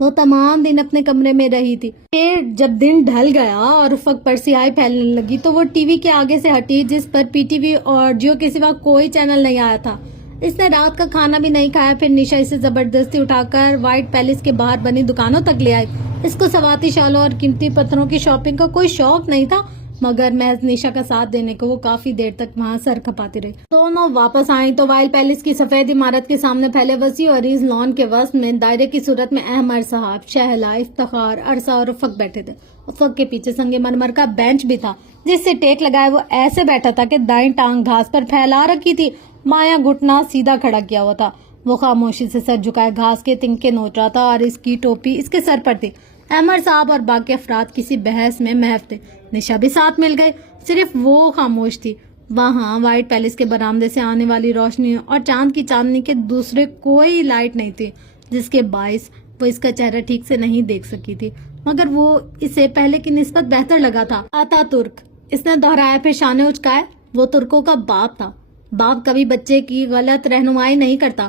وہ تمام دن اپنے کمرے میں رہی تھی. پھر جب دن ڈھل گیا اور افق پر سیاہی پھیلنے لگی تو وہ ٹی وی کے آگے سے ہٹی جس پر پی ٹی وی اور جیو کے سوا کوئی چینل نہیں آیا تھا. اس نے رات کا کھانا بھی نہیں کھایا. پھر نشا اسے زبردستی اٹھا کر وائٹ پیلس کے باہر بنی دکانوں تک لے آئی. اس کو سواتی شالوں اور قیمتی پتھروں کی شاپنگ کا کوئی شوق نہیں تھا، مگر محض نشا کا ساتھ دینے کو وہ کافی دیر تک وہاں سر کھپاتی رہی. دونوں واپس آئیں تو وائلڈ پیلس کی سفید عمارت کے سامنے پھیلے وسیع اور عریض لان کے وسط میں دائرے کی صورت میں احمر صاحب، شہلا، افتخار، عرصہ اور افق بیٹھے تھے. افق کے پیچھے سنگ مرمر کا بینچ بھی تھا جس سے ٹیک لگائے وہ ایسے بیٹھا تھا کہ دائیں ٹانگ گھاس پر پھیلا رکھی تھی، مایا گھٹنا سیدھا کھڑا کیا ہوا تھا. وہ خاموشی سے سر جھکائے گھاس کے تنکے نوچ رہا تھا اور اس کی ٹوپی اس کے سر پر تھی. احمر صاحب اور باقی افراد کسی بحث میں محو تھے. نشا بھی ساتھ مل گئے، صرف وہ خاموش تھی. وہاں وائٹ پیلس کے برآمدے سے آنے والی روشنی اور چاند کی چاندنی کے دوسرے کوئی لائٹ نہیں تھی جس کے باعث وہ اس کا چہرہ ٹھیک سے نہیں دیکھ سکی تھی، مگر وہ اسے پہلے کی نسبت بہتر لگا تھا. آتا ترک، اس نے دہرایا پھر شانے اچکائے. وہ ترکوں کا باپ تھا. باپ کبھی بچے کی غلط رہنمائی نہیں کرتا.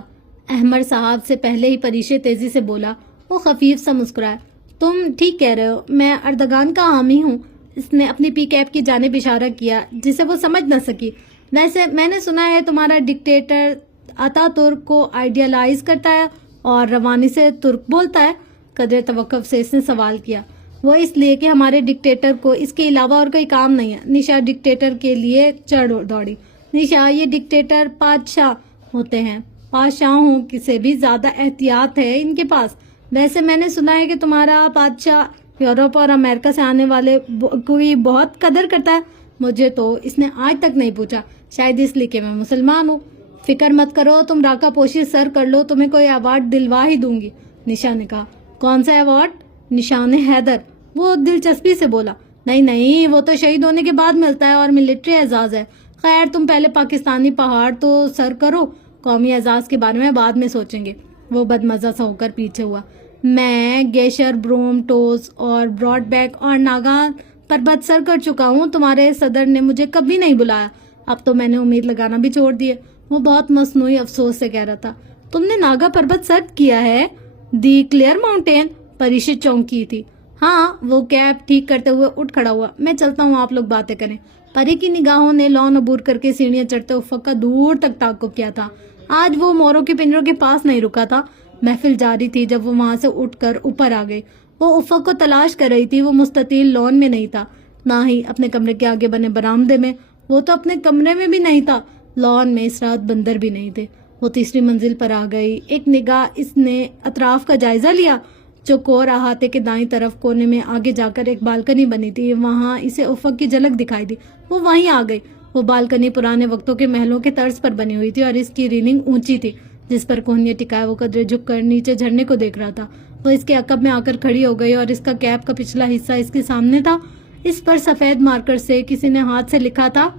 احمد صاحب سے پہلے ہی پریشے تیزی سے بولا. وہ خفیف سا مسکرایا. تم ٹھیک کہہ رہے ہو، میں اردگان کا حامی ہوں. اس نے اپنی پی کیپ کی جانب اشارہ کیا جسے وہ سمجھ نہ سکی. ویسے میں نے سنا ہے تمہارا ڈکٹیٹر آتا ترک کو آئیڈیالائز کرتا ہے اور روانی سے ترک بولتا ہے. قدر توقف سے اس نے سوال کیا. وہ اس لیے کہ ہمارے ڈکٹیٹر کو اس کے علاوہ اور کوئی کام نہیں ہے. نشا ڈکٹیٹر کے لیے چڑھ دوڑی. نشا، یہ ڈکٹیٹر بادشاہ ہوتے ہیں، بادشاہوں سے بھی زیادہ احتیاط ہے ان کے پاس. ویسے میں نے سنا ہے کہ تمہارا بادشاہ یورپ اور امریکہ سے آنے والے کوئی بہت قدر کرتا ہے. مجھے تو اس نے آج تک نہیں پوچھا، شاید اس لیے کہ میں مسلمان ہوں۔ فکر مت کرو، تم راکا پوشی سر کر لو، تمہیں کوئی ایوارڈ دلوا ہی دوں گی۔ نشا نے کہا، کون سا ایوارڈ؟ نشان حیدر۔ وہ دلچسپی سے بولا، نہیں وہ تو شہید ہونے کے بعد ملتا ہے اور ملٹری اعزاز ہے۔ خیر تم پہلے پاکستانی پہاڑ تو سر کرو، قومی اعزاز کے بارے میں بعد میں سوچیں گے۔ وہ بدمزہ سا ہو کر پیچھے ہوا۔ میں گیشر، بروم، ٹوز اور براڈ بیک اور ناگان پربت سر کر چکا ہوں، تمہارے صدر نے مجھے کبھی نہیں بلایا، اب تو میں نے امید لگانا بھی چھوڑ دی ہے۔ وہ بہت مصنوعی افسوس سے کہہ رہا تھا، تم نے ناگا پربت سر کیا ہے؟ دی کلیئر ماؤنٹین؟ پریشت چونکی تھی۔ ہاں۔ وہ کیب ٹھیک کرتے ہوئے اٹھ کھڑا ہوا۔ میں چلتا ہوں، آپ لوگ باتیں کریں۔ پری کی نگاہوں نے لان عبور کر کے سیڑھیاں چڑھتے افق کا دور تک تعاقب کیا تھا۔ آج وہ موروں کے پنجروں کے پاس نہیں رکا تھا۔ محفل جاری تھی جب وہ وہاں سے اٹھ کر اوپر آ گئی۔ وہ افق کو تلاش کر رہی تھی۔ وہ مستطیل لان میں نہیں تھا، نہ ہی اپنے کمرے کے آگے بنے برآمدے میں، وہ تو اپنے کمرے میں بھی نہیں تھا۔ لان میں اس رات بندر بھی نہیں تھے۔ وہ تیسری منزل پر آ گئی۔ ایک نگاہ اس نے اطراف کا جائزہ لیا۔ چوکور احاطے کے دائیں طرف کونے میں آگے جا کر ایک بالکنی بنی تھی، وہاں اسے افق کی جھلک دکھائی دی۔ وہ وہیں آ گئی۔ وہ بالکنی پرانے وقتوں کے محلوں کے طرز پر بنی ہوئی تھی اور اس کی ریلنگ اونچی تھی جس پر کوہنیاں ٹکائے وہ قدرے جھک کر نیچے جھرنے کو دیکھ رہا تھا۔ وہ اس کے عقب میں آ کر کھڑی ہو گئی اور اس کا کیپ کا پچھلا حصہ اس کے سامنے تھا۔ اس پر سفید مارکر سے کسی نے ہاتھ سے لکھا تھا،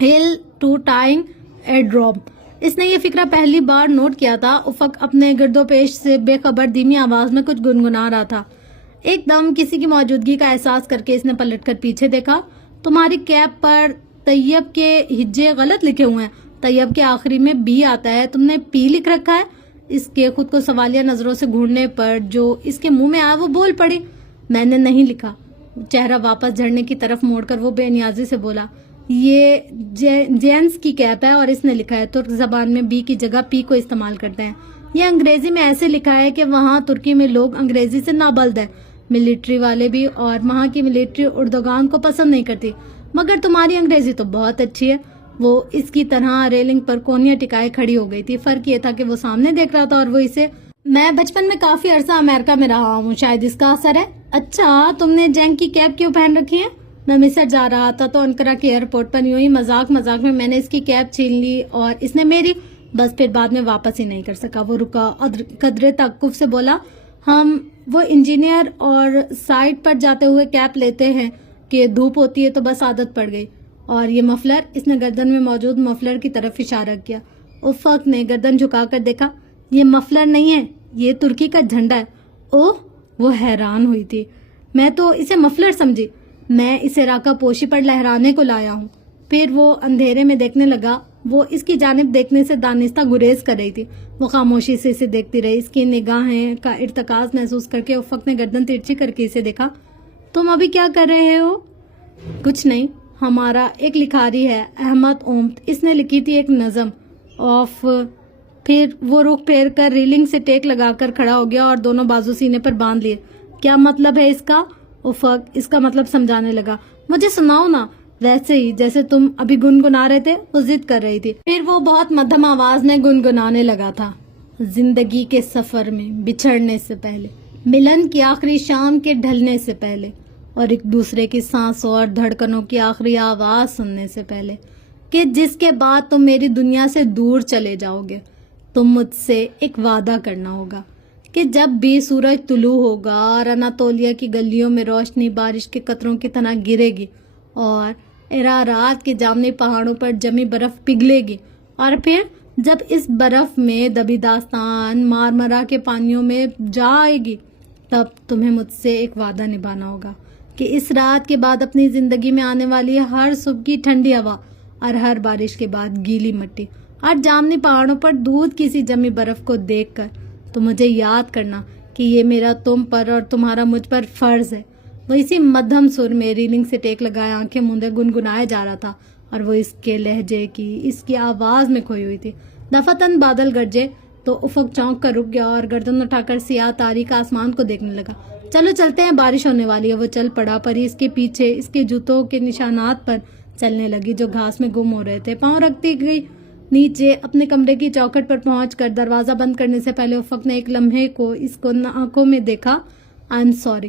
ہل ٹو ٹائنگ اے ڈراپ۔ اس نے یہ فکرہ پہلی بار نوٹ کیا تھا۔ افق اپنے گرد و پیش سے بے خبر دھیمی آواز میں کچھ گنگنا رہا تھا۔ ایک دم کسی کی موجودگی کا احساس کر کے اس نے پلٹ کر پیچھے دیکھا۔ تمہاری کیپ پر طیب کے ہجے غلط لکھے ہوئے ہیں، طیب کے آخری میں بی آتا ہے، تم نے پی لکھ رکھا ہے۔ اس کے خود کو سوالیہ نظروں سے گھورنے پر جو اس کے منہ میں آیا وہ بول پڑی، میں نے نہیں لکھا۔ چہرہ واپس جھرنے کی طرف موڑ کر وہ بے نیازی سے بولا، یہ جینس کی کیپ ہے اور اس نے لکھا ہے، ترک زبان میں بی کی جگہ پی کو استعمال کرتے ہیں۔ یہ انگریزی میں ایسے لکھا ہے کہ وہاں ترکی میں لوگ انگریزی سے نابلد ہیں، ملٹری والے بھی، اور وہاں کی ملٹری اردوگان کو پسند نہیں کرتی، مگر تمہاری انگریزی تو بہت اچھی ہے۔ وہ اس کی طرح ریلنگ پر کونیاں ٹکائے کھڑی ہو گئی تھی۔ فرق یہ تھا کہ وہ سامنے دیکھ رہا تھا اور وہ اسے۔ میں بچپن میں کافی عرصہ امریکہ میں رہا ہوں، شاید اس کا اثر ہے۔ اچھا، تم نے جینگ کی کیپ کیوں پہن رکھی ہے؟ میں مصر جا رہا تھا تو انقرہ کے ایئرپورٹ پر یوں ہی مذاق میں نے اس کی کیپ چھین لی اور اس نے میری، بس پھر بعد میں واپس ہی نہیں کر سکا۔ وہ رکا اور قدرے توقف سے بولا، وہ انجینئر اور سائٹ پر جاتے ہوئے کیپ لیتے ہیں کہ دھوپ ہوتی ہے تو بس عادت پڑ گئی۔ اور یہ مفلر، اس نے گردن میں موجود مفلر کی طرف اشارہ کیا۔ افق نے گردن جھکا کر دیکھا، یہ مفلر نہیں ہے، یہ ترکی کا جھنڈا ہے۔ اوہ، وہ حیران ہوئی تھی، میں تو اسے مفلر سمجھی، میں اسے راکا پوشی پر لہرانے کو لایا ہوں۔ پھر وہ اندھیرے میں دیکھنے لگا۔ وہ اس کی جانب دیکھنے سے دانستہ گریز کر رہی تھی۔ وہ خاموشی سے اسے دیکھتی رہی۔ اس کی نگاہیں کا ارتکاز محسوس کر کے افق نے گردن ترچھی کر کے اسے دیکھا۔ تم ابھی کیا کر رہے ہو؟ کچھ نہیں، ہمارا ایک لکھاری ہے احمد اومت، اس نے لکھی تھی ایک نظم آف۔ پھر وہ رخ پھیر کر ریلنگ سے ٹیک لگا کر کھڑا ہو گیا اور دونوں بازو سینے پر باندھ لیے۔ کیا مطلب ہے اس کا؟ افق اس کا مطلب سمجھانے لگا۔ مجھے سناؤ نا، ویسے ہی جیسے تم ابھی گنگنا رہے تھے۔ وہ ضد کر رہی تھی۔ پھر وہ بہت مدھم آواز میں گنگنانے لگا تھا، زندگی کے سفر میں بچھڑنے سے پہلے، ملن کی آخری شام کے ڈھلنے سے پہلے، اور ایک دوسرے کی سانسوں اور دھڑکنوں کی آخری آواز سننے سے پہلے، کہ جس کے بعد تم میری دنیا سے دور چلے جاؤ گے، تم مجھ سے ایک وعدہ کرنا ہوگا کہ جب بھی سورج طلوع ہوگا اور اناتولیا کی گلیوں میں روشنی بارش کے قطروں کی طرح گرے گی اور ارارات کے جامنی پہاڑوں پر جمی برف پگھلے گی، اور پھر جب اس برف میں دبی داستان مارمرا کے پانیوں میں جا آئے گی، تب تمہیں مجھ سے ایک وعدہ نبھانا ہوگا کہ اس رات کے بعد اپنی زندگی میں آنے والی ہر صبح کی ٹھنڈی ہوا اور ہر بارش کے بعد گیلی مٹی اور جامنی پہاڑوں پر دودھ کی سی جمی برف کو دیکھ کر تو مجھے یاد کرنا کہ یہ میرا تم پر اور تمہارا مجھ پر فرض ہے۔ وہ اسی مدھم سر میں ریلنگ سے ٹیک لگائے آنکھیں موندے گنگنایا جا رہا تھا اور وہ اس کے لہجے کی، اس کی آواز میں کھوئی ہوئی تھی۔ دفعتاً بادل گرجے تو افق چونک کر رک گیا اور گردن اٹھا کر سیاہ تاریک آسمان کو دیکھنے لگا۔ چلو چلتے ہیں، بارش ہونے والی ہے۔ وہ چل پڑا۔ پری اس کے پیچھے اس کے جوتوں کے نشانات پر چلنے لگی جو گھاس میں گم ہو رہے تھے۔ پاؤں رکھتی گئی نیچے۔ اپنے کمرے کی چوکھٹ پر پہنچ کر دروازہ بند کرنے سے پہلے افق نے ایک لمحے کو اس کو آنکھوں میں دیکھا۔ آئی ایم سوری،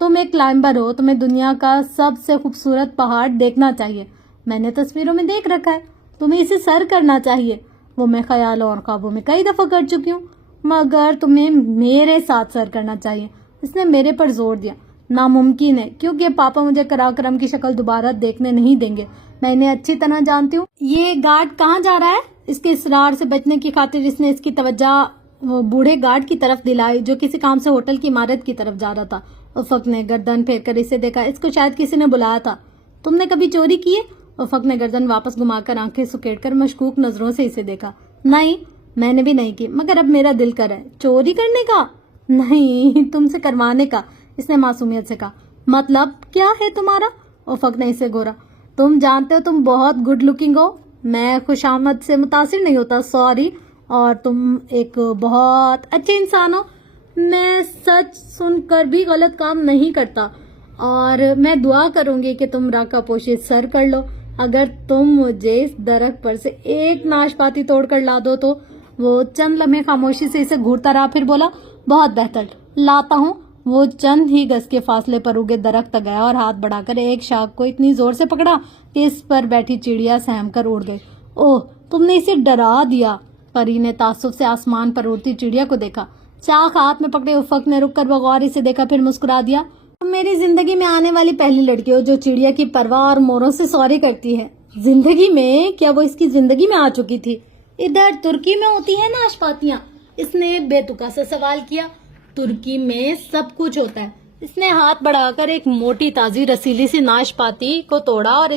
تم ایک کلائمبر ہو, تمہیں دنیا کا سب سے خوبصورت پہاڑ دیکھنا چاہیے. میں نے تصویروں میں دیکھ رکھا ہے, تمہیں اسے سر کرنا چاہیے. وہ میں خیالوں اور خوابوں میں کئی دفعہ کر چکی ہوں, مگر تمہیں میرے ساتھ سر کرنا چاہیے. اس نے میرے پر زور دیا. ناممکن ہے, کیونکہ پاپا مجھے کراکرم کی شکل دوبارہ دیکھنے نہیں دیں گے. میں انہیں اچھی طرح جانتی ہوں. یہ گارڈ کہاں جا رہا ہے؟ اس کے اصرار سے بچنے کی خاطر اس نے اس کی توجہ وہ بوڑھے گارڈ کی طرف دلائی جو کسی کام سے ہوٹل کی عمارت کی طرف جا رہا تھا. افق نے گردن پھیر کر اسے دیکھا. اس کو شاید کسی نے بلایا تھا. تم نے کبھی چوری کی ہے؟ افق نے گردن واپس گھما کر آنکھیں سکیڑ کر مشکوک نظروں سے اسے دیکھا. نہیں, میں نے بھی نہیں کی, مگر اب میرا دل کر ہے. چوری کرنے کا نہیں, تم سے کروانے کا, اس نے معصومیت سے کہا. مطلب کیا ہے تمہارا؟ افق نے اسے گورا. تم جانتے ہو تم بہت گڈ لکنگ ہو. میں خوشامد سے متاثر نہیں ہوتا, سوری. اور تم ایک بہت اچھے انسان ہو. میں سچ سن کر بھی غلط کام نہیں کرتا, اور میں دعا کروں گی کہ تم راکا پوشی سر کر لو. اگر تم مجھے اس درخت پر سے ایک ناشپاتی توڑ کر لا دو تو. وہ چند لمحے خاموشی سے اسے گھورتا رہا, پھر بولا, بہت بہتر, لاتا ہوں. وہ چند ہی گز کے فاصلے پر اگے درخت تک گیا اور ہاتھ بڑھا کر ایک شاخ کو اتنی زور سے پکڑا کہ اس پر بیٹھی چڑیا سہم کر اڑ گئی. اوہ, تم نے اسے ڈرا دیا. پری نے تعصب سے آسمان پر اڑتی چڑیا کو دیکھا. شاخ ہاتھ میں پکڑے افق نے رک کر بغور اسے دیکھا, پھر مسکرا دیا. تم میری زندگی میں آنے والی پہلی لڑکی ہو جو چڑیا کی پرواہ اور موروں سے سوری کرتی ہے. زندگی میں؟ کیا وہ اس کی زندگی میں آ چکی تھی؟ ادھر ترکی میں ہوتی ہے ناشپاتیاں؟ اس نے بے تکا سے سوال کیا. ترکی میں سب کچھ ہوتا ہے. اس نے ہاتھ بڑھا کر ایک موٹی تازی رسیلی سی ناشپاتی کو توڑا اور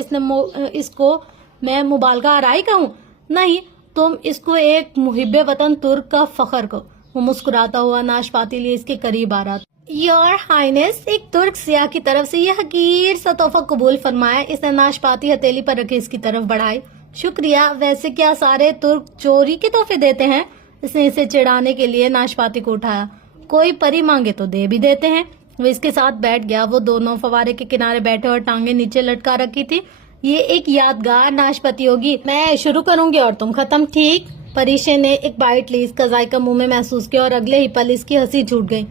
اس کو میں مبالغہ آرائی کہوں؟ نہیں, تم اس کو ایک محب وطن ترک کا فخر کو. وہ مسکراتا ہوا ناشپاتی لیے اس کے قریب آ رہا. یور ہائنس, ایک ترک سیاح کی طرف سے یہ حقیر سا تحفہ قبول فرمائے. اس نے ناشپاتی ہتھیلی پر رکھے اس کی طرف بڑھائی. شکریہ. ویسے کیا سارے ترک چوری کے تحفے دیتے ہیں؟ اس نے اسے چڑھانے کے لیے ناشپاتی کو اٹھایا. کوئی پری مانگے تو دے بھی دیتے ہیں. وہ اس کے ساتھ بیٹھ گیا. وہ دونوں فوارے کے کنارے بیٹھے اور ٹانگیں نیچے لٹکا رکھی تھی. یہ ایک یادگار ناشپاتی ہوگی. میں شروع کروں گی اور تم ختم, ٹھیک؟ پریشے نے ایک بائٹ لی. اس کا ذائقہ منہ میں محسوس کیا اور اگلے ہی پل اس کی ہنسی چھوٹ گئی.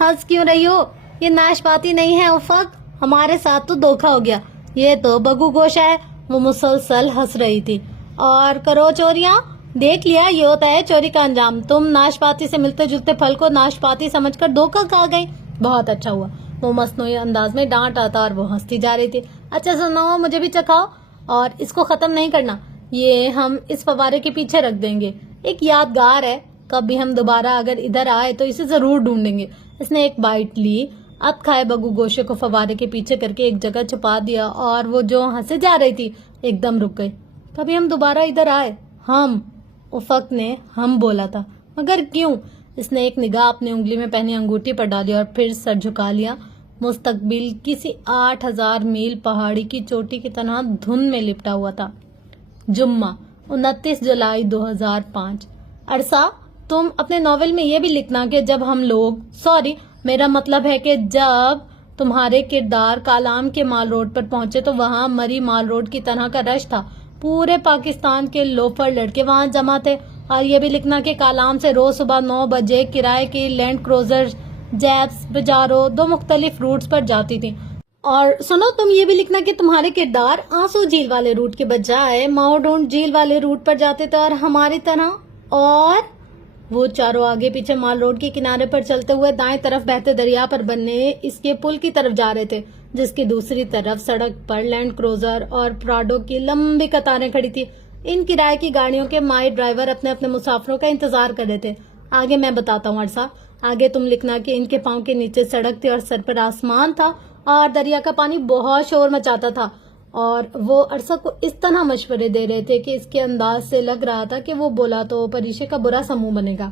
ہنس کیوں رہی ہو؟ یہ ناشپاتی نہیں ہے افق, ہمارے ساتھ تو دھوکا ہو گیا. یہ تو بگو گوشہ ہے. وہ مسلسل ہنس رہی تھی. اور کرو چوریاں, دیکھ لیا یہ ہوتا ہے چوری کا انجام. تم ناشپاتی سے ملتے جلتے پھل کو ناشپاتی سمجھ کر دھوکا کھا گئی. بہت اچھا ہوا. وہ مصنوعی انداز میں ڈانٹ آتا اور وہ ہنستی جا رہی تھی. اچھا سنو, مجھے بھی چکھاؤ, اور اس کو ختم نہیں کرنا. یہ ہم اس فوارے کے پیچھے رکھ دیں گے. ایک یادگار ہے. کبھی ہم دوبارہ اگر ادھر آئے تو اسے ضرور ڈھونڈیں گے. اس نے ایک بائٹ لی. اب کھائے بگو گوشے کو فوارے کے پیچھے کر کے ایک جگہ چھپا دیا اور وہ جو ہنسے جا رہی تھی ایک دم رک گئی. کبھی ہم دوبارہ ادھر آئے؟ ہم؟ افق نے ہم بولا تھا. مگر کیوں؟ اس نے ایک نگاہ اپنی انگلی میں پہنی انگوٹھی پر ڈالی اور پھر سر جھکا لیا. مستقبل کسی 8000 میل پہاڑی کی چوٹی کی طرح دھند میں لپٹا ہوا تھا. جمعہ 29 جولائی 2005. عرصہ, تم اپنے ناول میں یہ بھی لکھنا کہ جب ہم لوگ, سوری میرا مطلب ہے کہ جب تمہارے کردار کالام کے مال روڈ پر پہنچے تو وہاں مری مال روڈ کی طرح کا رش تھا. پورے پاکستان کے لوفر لڑکے وہاں جمع تھے. اور یہ بھی لکھنا کہ کالام سے روز صبح 9 بجے کرائے کی لینڈ کروزر جیپس بجارو 2 مختلف روٹس پر جاتی تھی. اور سنو, تم یہ بھی لکھنا کہ تمہارے کردار آنسو جھیل والے روٹ کے بجائے ماؤڈونٹ جھیل والے روٹ پر جاتے تھے اور ہماری طرح. اور وہ چاروں آگے پیچھے مال روڈ کے کنارے پر چلتے ہوئے دائیں طرف بہتے دریا پر بننے اس کے پل کی طرف جا رہے تھے جس کی دوسری طرف سڑک پر لینڈ کروزر اور پراڈو کی لمبی قطاریں کھڑی تھی. ان کرائے کی گاڑیوں کے مائی ڈرائیور اپنے اپنے مسافروں کا انتظار کر رہے تھے. آگے میں بتاتا ہوں عرصہ. آگے تم لکھنا کہ ان کے پاؤں کے نیچے سڑک تھی اور سر پر آسمان تھا اور دریا کا پانی بہت شور مچاتا تھا. اور وہ عرصہ کو اس طرح مشورے دے رہے تھے کہ اس کے انداز سے لگ رہا تھا کہ وہ بولا تو پریشے کا برا سا منہ بنے گا.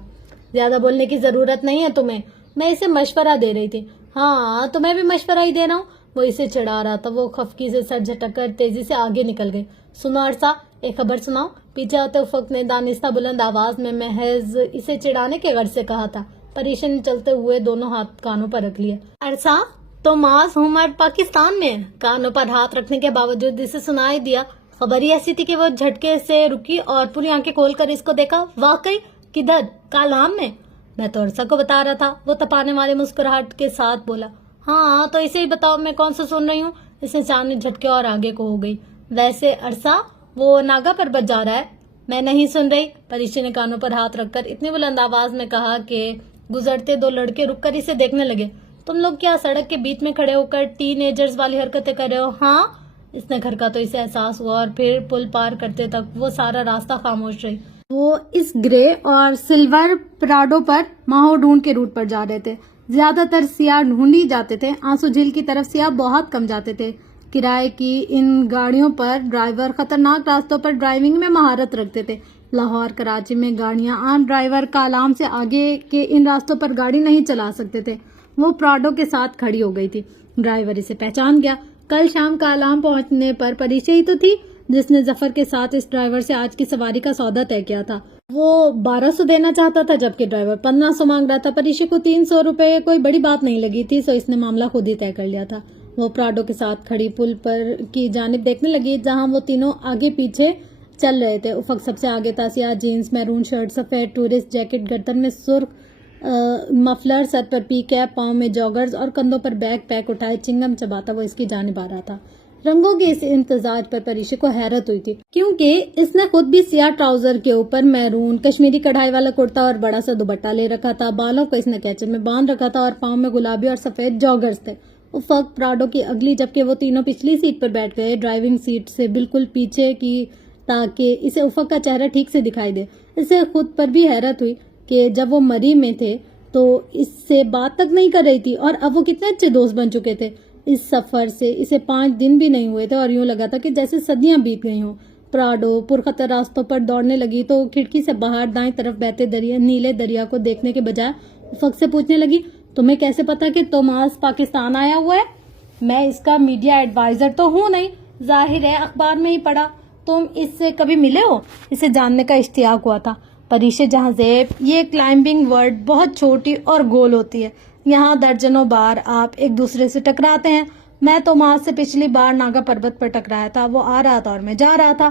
زیادہ بولنے کی ضرورت نہیں ہے تمہیں, میں اسے مشورہ دے رہی تھی. ہاں, تمہیں بھی مشورہ ہی دے رہا ہوں. وہ اسے چڑھا رہا تھا. وہ خفکی سے سر جھٹک کر تیزی سے آگے نکل گئی. سنو عرصہ, ایک خبر سناؤ. پیچھے آتے افق نے دانستہ بلند آواز میں محض اسے چڑھانے کے غرض سے کہا تھا. پریشے نے چلتے ہوئے دونوں ہاتھ کانوں پر رکھ لیا. عرصہ, تو ماس عمر پاکستان میں. کانوں پر ہاتھ رکھنے کے باوجود اسے سنائی دیا. خبر ہی ایسی تھی کہ وہ جھٹکے سے رکی اور پوری آنکھیں کھول کر اس کو دیکھا. واقعی؟ کدھر؟ کالام میں. میں تو عرصہ کو بتا رہا تھا. وہ تپانے والے مسکراہٹ کے ساتھ بولا. ہاں تو اسے ہی بتاؤ میں کون سا سن رہی ہوں. اس نے چاند جھٹکے اور آگے کو ہو گئی. ویسے عرصہ وہ ناگا پربت جا رہا ہے. میں نہیں سن رہی. پریشی نے کانوں پر ہاتھ رکھ کر اتنی بلند آواز میں کہا کہ گزرتے دو لڑکے رک کر اسے دیکھنے لگے. تم لوگ کیا سڑک کے بیچ میں کھڑے ہو کر ٹین ایجرز والی حرکتیں کر رہے ہو؟ ہاں. اس نے گھر کا تو اسے احساس ہوا اور پھر پل پار کرتے تک وہ سارا راستہ خاموش رہی. وہ اس گرے اور سلور پراڈو پر ماہو ڈھونڈ کے روٹ پر جا رہے تھے. زیادہ تر سیاح ڈھونڈی جاتے تھے. آنسو جھیل کی طرف سیاح بہت کم جاتے تھے. کرائے کی ان گاڑیوں پر ڈرائیور خطرناک راستوں پر ڈرائیونگ میں مہارت رکھتے تھے. لاہور کراچی میں گاڑیاں عام ڈرائیور کالام سے آگے کے ان راستوں پر گاڑی نہیں چلا سکتے تھے. وہ پراڈو کے ساتھ کھڑی ہو گئی تھی. ڈرائیور اسے پہچان گیا. کل شام کالام پہنچنے پر پریشی ہی تو تھی جس نے ظفر کے ساتھ اس ڈرائیور سے آج کی سواری کا سودا طے کیا تھا. وہ 1200 دینا چاہتا تھا جبکہ ڈرائیور 1500 مانگ رہا تھا. پریشی کو 300 روپے کوئی بڑی بات نہیں لگی تھی سو اس نے معاملہ خود ہی طے کر لیا تھا. وہ پراڈو کے ساتھ کھڑی پل پر کی جانب دیکھنے لگی جہاں وہ تینوں آگے پیچھے چل رہے تھے. افق سب سے آگے تھا. سیاہ جینز، میرون شرٹ، سفید ٹورسٹ جیکٹ، گردن میں سرخ مفلر، سر پر پی کیپ، پاؤں میں جاگرز اور کندھوں پر بیگ پیک اٹھائے چنگم چباتا وہ اس کی جانب آ رہا تھا. رنگوں کے اس امتزاج پر پریشی کو حیرت ہوئی تھی کیونکہ اس نے خود بھی سیاہ ٹراؤزر کے اوپر میرون کشمیری کڑھائی والا کرتا اور بڑا سا دوپٹہ لے رکھا تھا. بالوں کو اس نے کیچے میں باندھ رکھا تھا اور پاؤں میں گلابی اور سفید جاگرز تھے. افق پراڈو کی اگلی جبکہ وہ تینوں پچھلی سیٹ پر بیٹھ گئے، ڈرائیونگ سیٹ سے بالکل پیچھے کی تاکہ اسے افق کا چہرہ ٹھیک سے دکھائی دے. اسے خود پر بھی حیرت ہوئی کہ جب وہ مری میں تھے تو اس سے بات تک نہیں کر رہی تھی اور اب وہ کتنے اچھے دوست بن چکے تھے. اس سفر سے اسے 5 دن بھی نہیں ہوئے تھے اور یوں لگا تھا کہ جیسے صدیاں بیت گئی ہوں. پراڈو پرخطر راستوں پر دوڑنے لگی تو کھڑکی سے باہر دائیں طرف بہتے نیلے دریا کو دیکھنے کے بجائے افق سے پوچھنے لگی، تمہیں کیسے پتا کہ توماس پاکستان آیا ہوا ہے؟ میں اس کا میڈیا ایڈوائزر تو ہوں نہیں، ظاہر ہے اخبار میں ہی پڑھا. تم اس سے کبھی ملے ہو؟ اسے جاننے کا اشتیاق ہوا تھا. پریشے جہاں زیب، یہ کلائمبنگ ورلڈ بہت چھوٹی اور گول ہوتی ہے. یہاں درجنوں بار آپ ایک دوسرے سے ٹکراتے ہیں. میں توماس سے پچھلی بار ناگا پربت پر ٹکرایا تھا. وہ آ رہا تھا اور میں جا رہا تھا.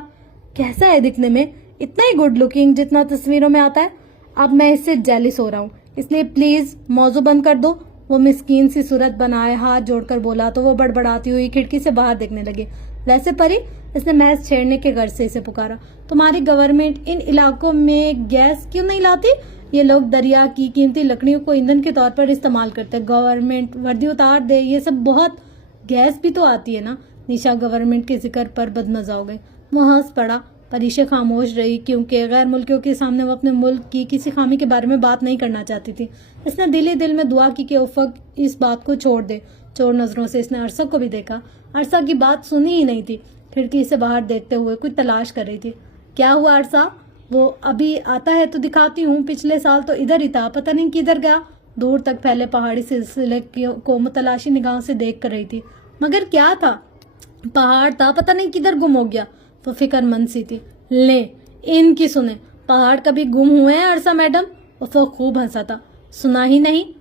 کیسا ہے دکھنے میں؟ اتنا ہی گڈ لکنگ جتنا تصویروں میں آتا ہے. اب میں اس سے جیلس ہو رہا ہوں، اس لیے پلیز موضوع بند کر دو. وہ مسکین سی صورت بنائے ہاتھ جوڑ کر بولا تو وہ بڑبڑاتی ہوئی کھڑکی سے باہر دیکھنے لگی. ویسے پری، اس نے محض چھیڑنے کے غرض سے اسے پکارا، تمہاری گورنمنٹ ان علاقوں میں گیس کیوں نہیں لاتی؟ یہ لوگ دریا کی قیمتی لکڑیوں کو ایندھن کے طور پر استعمال کرتے. گورنمنٹ وردی اتار دے، یہ سب بہت گیس بھی تو آتی ہے نا. نشا گورنمنٹ کے ذکر پر بدمزہ ہو گئی. وہ ہنس پڑا. پریشا خاموش رہی کیونکہ غیر ملکیوں کے سامنے وہ اپنے ملک کی کسی خامی کے بارے میں بات نہیں کرنا چاہتی تھی. اس نے دل ہی دل میں دعا کی کہ افق اس بات کو چھوڑ دے. چور نظروں سے اس نے عرصہ کو بھی دیکھا. عرصہ کی بات سنی ہی نہیں تھی. کھڑکی سے باہر دیکھتے ہوئے کچھ تلاش کر رہی تھی. کیا ہوا عرصہ؟ وہ ابھی آتا ہے تو دکھاتی ہوں. پچھلے سال تو ادھر ہی تھا، پتہ نہیں کدھر گیا. دور تک پھیلے پہاڑی سلسلے کو متلاشی نگاہوں سے دیکھ کر رہی تھی. مگر کیا تھا؟ پہاڑ تھا، پتہ نہیں کدھر گم ہو گیا. وہ فکر مند سی تھی. لے ان کی سنیں، پہاڑ کبھی گم ہوئے ہیں عرصہ میڈم؟ وہ خوب ہنسا تھا. سنا ہی نہیں؟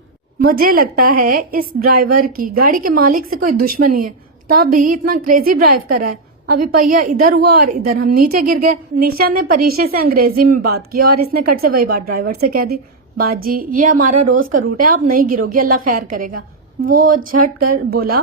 مجھے لگتا ہے اس ڈرائیور کی گاڑی کے مالک سے کوئی دشمنی ہے، تب بھی اتنا کریزی ڈرائیو کر رہا ہے. ابھی پہیا ادھر ہوا اور ادھر ہم نیچے گر گئے. نشا نے پریشے سے انگریزی میں بات کی اور اس نے کٹ سے وہی بات ڈرائیور سے کہہ دی. بات جی، یہ ہمارا روز کا روٹ ہے، آپ نہیں گرو گی، اللہ خیر کرے گا. وہ جھٹ کر بولا،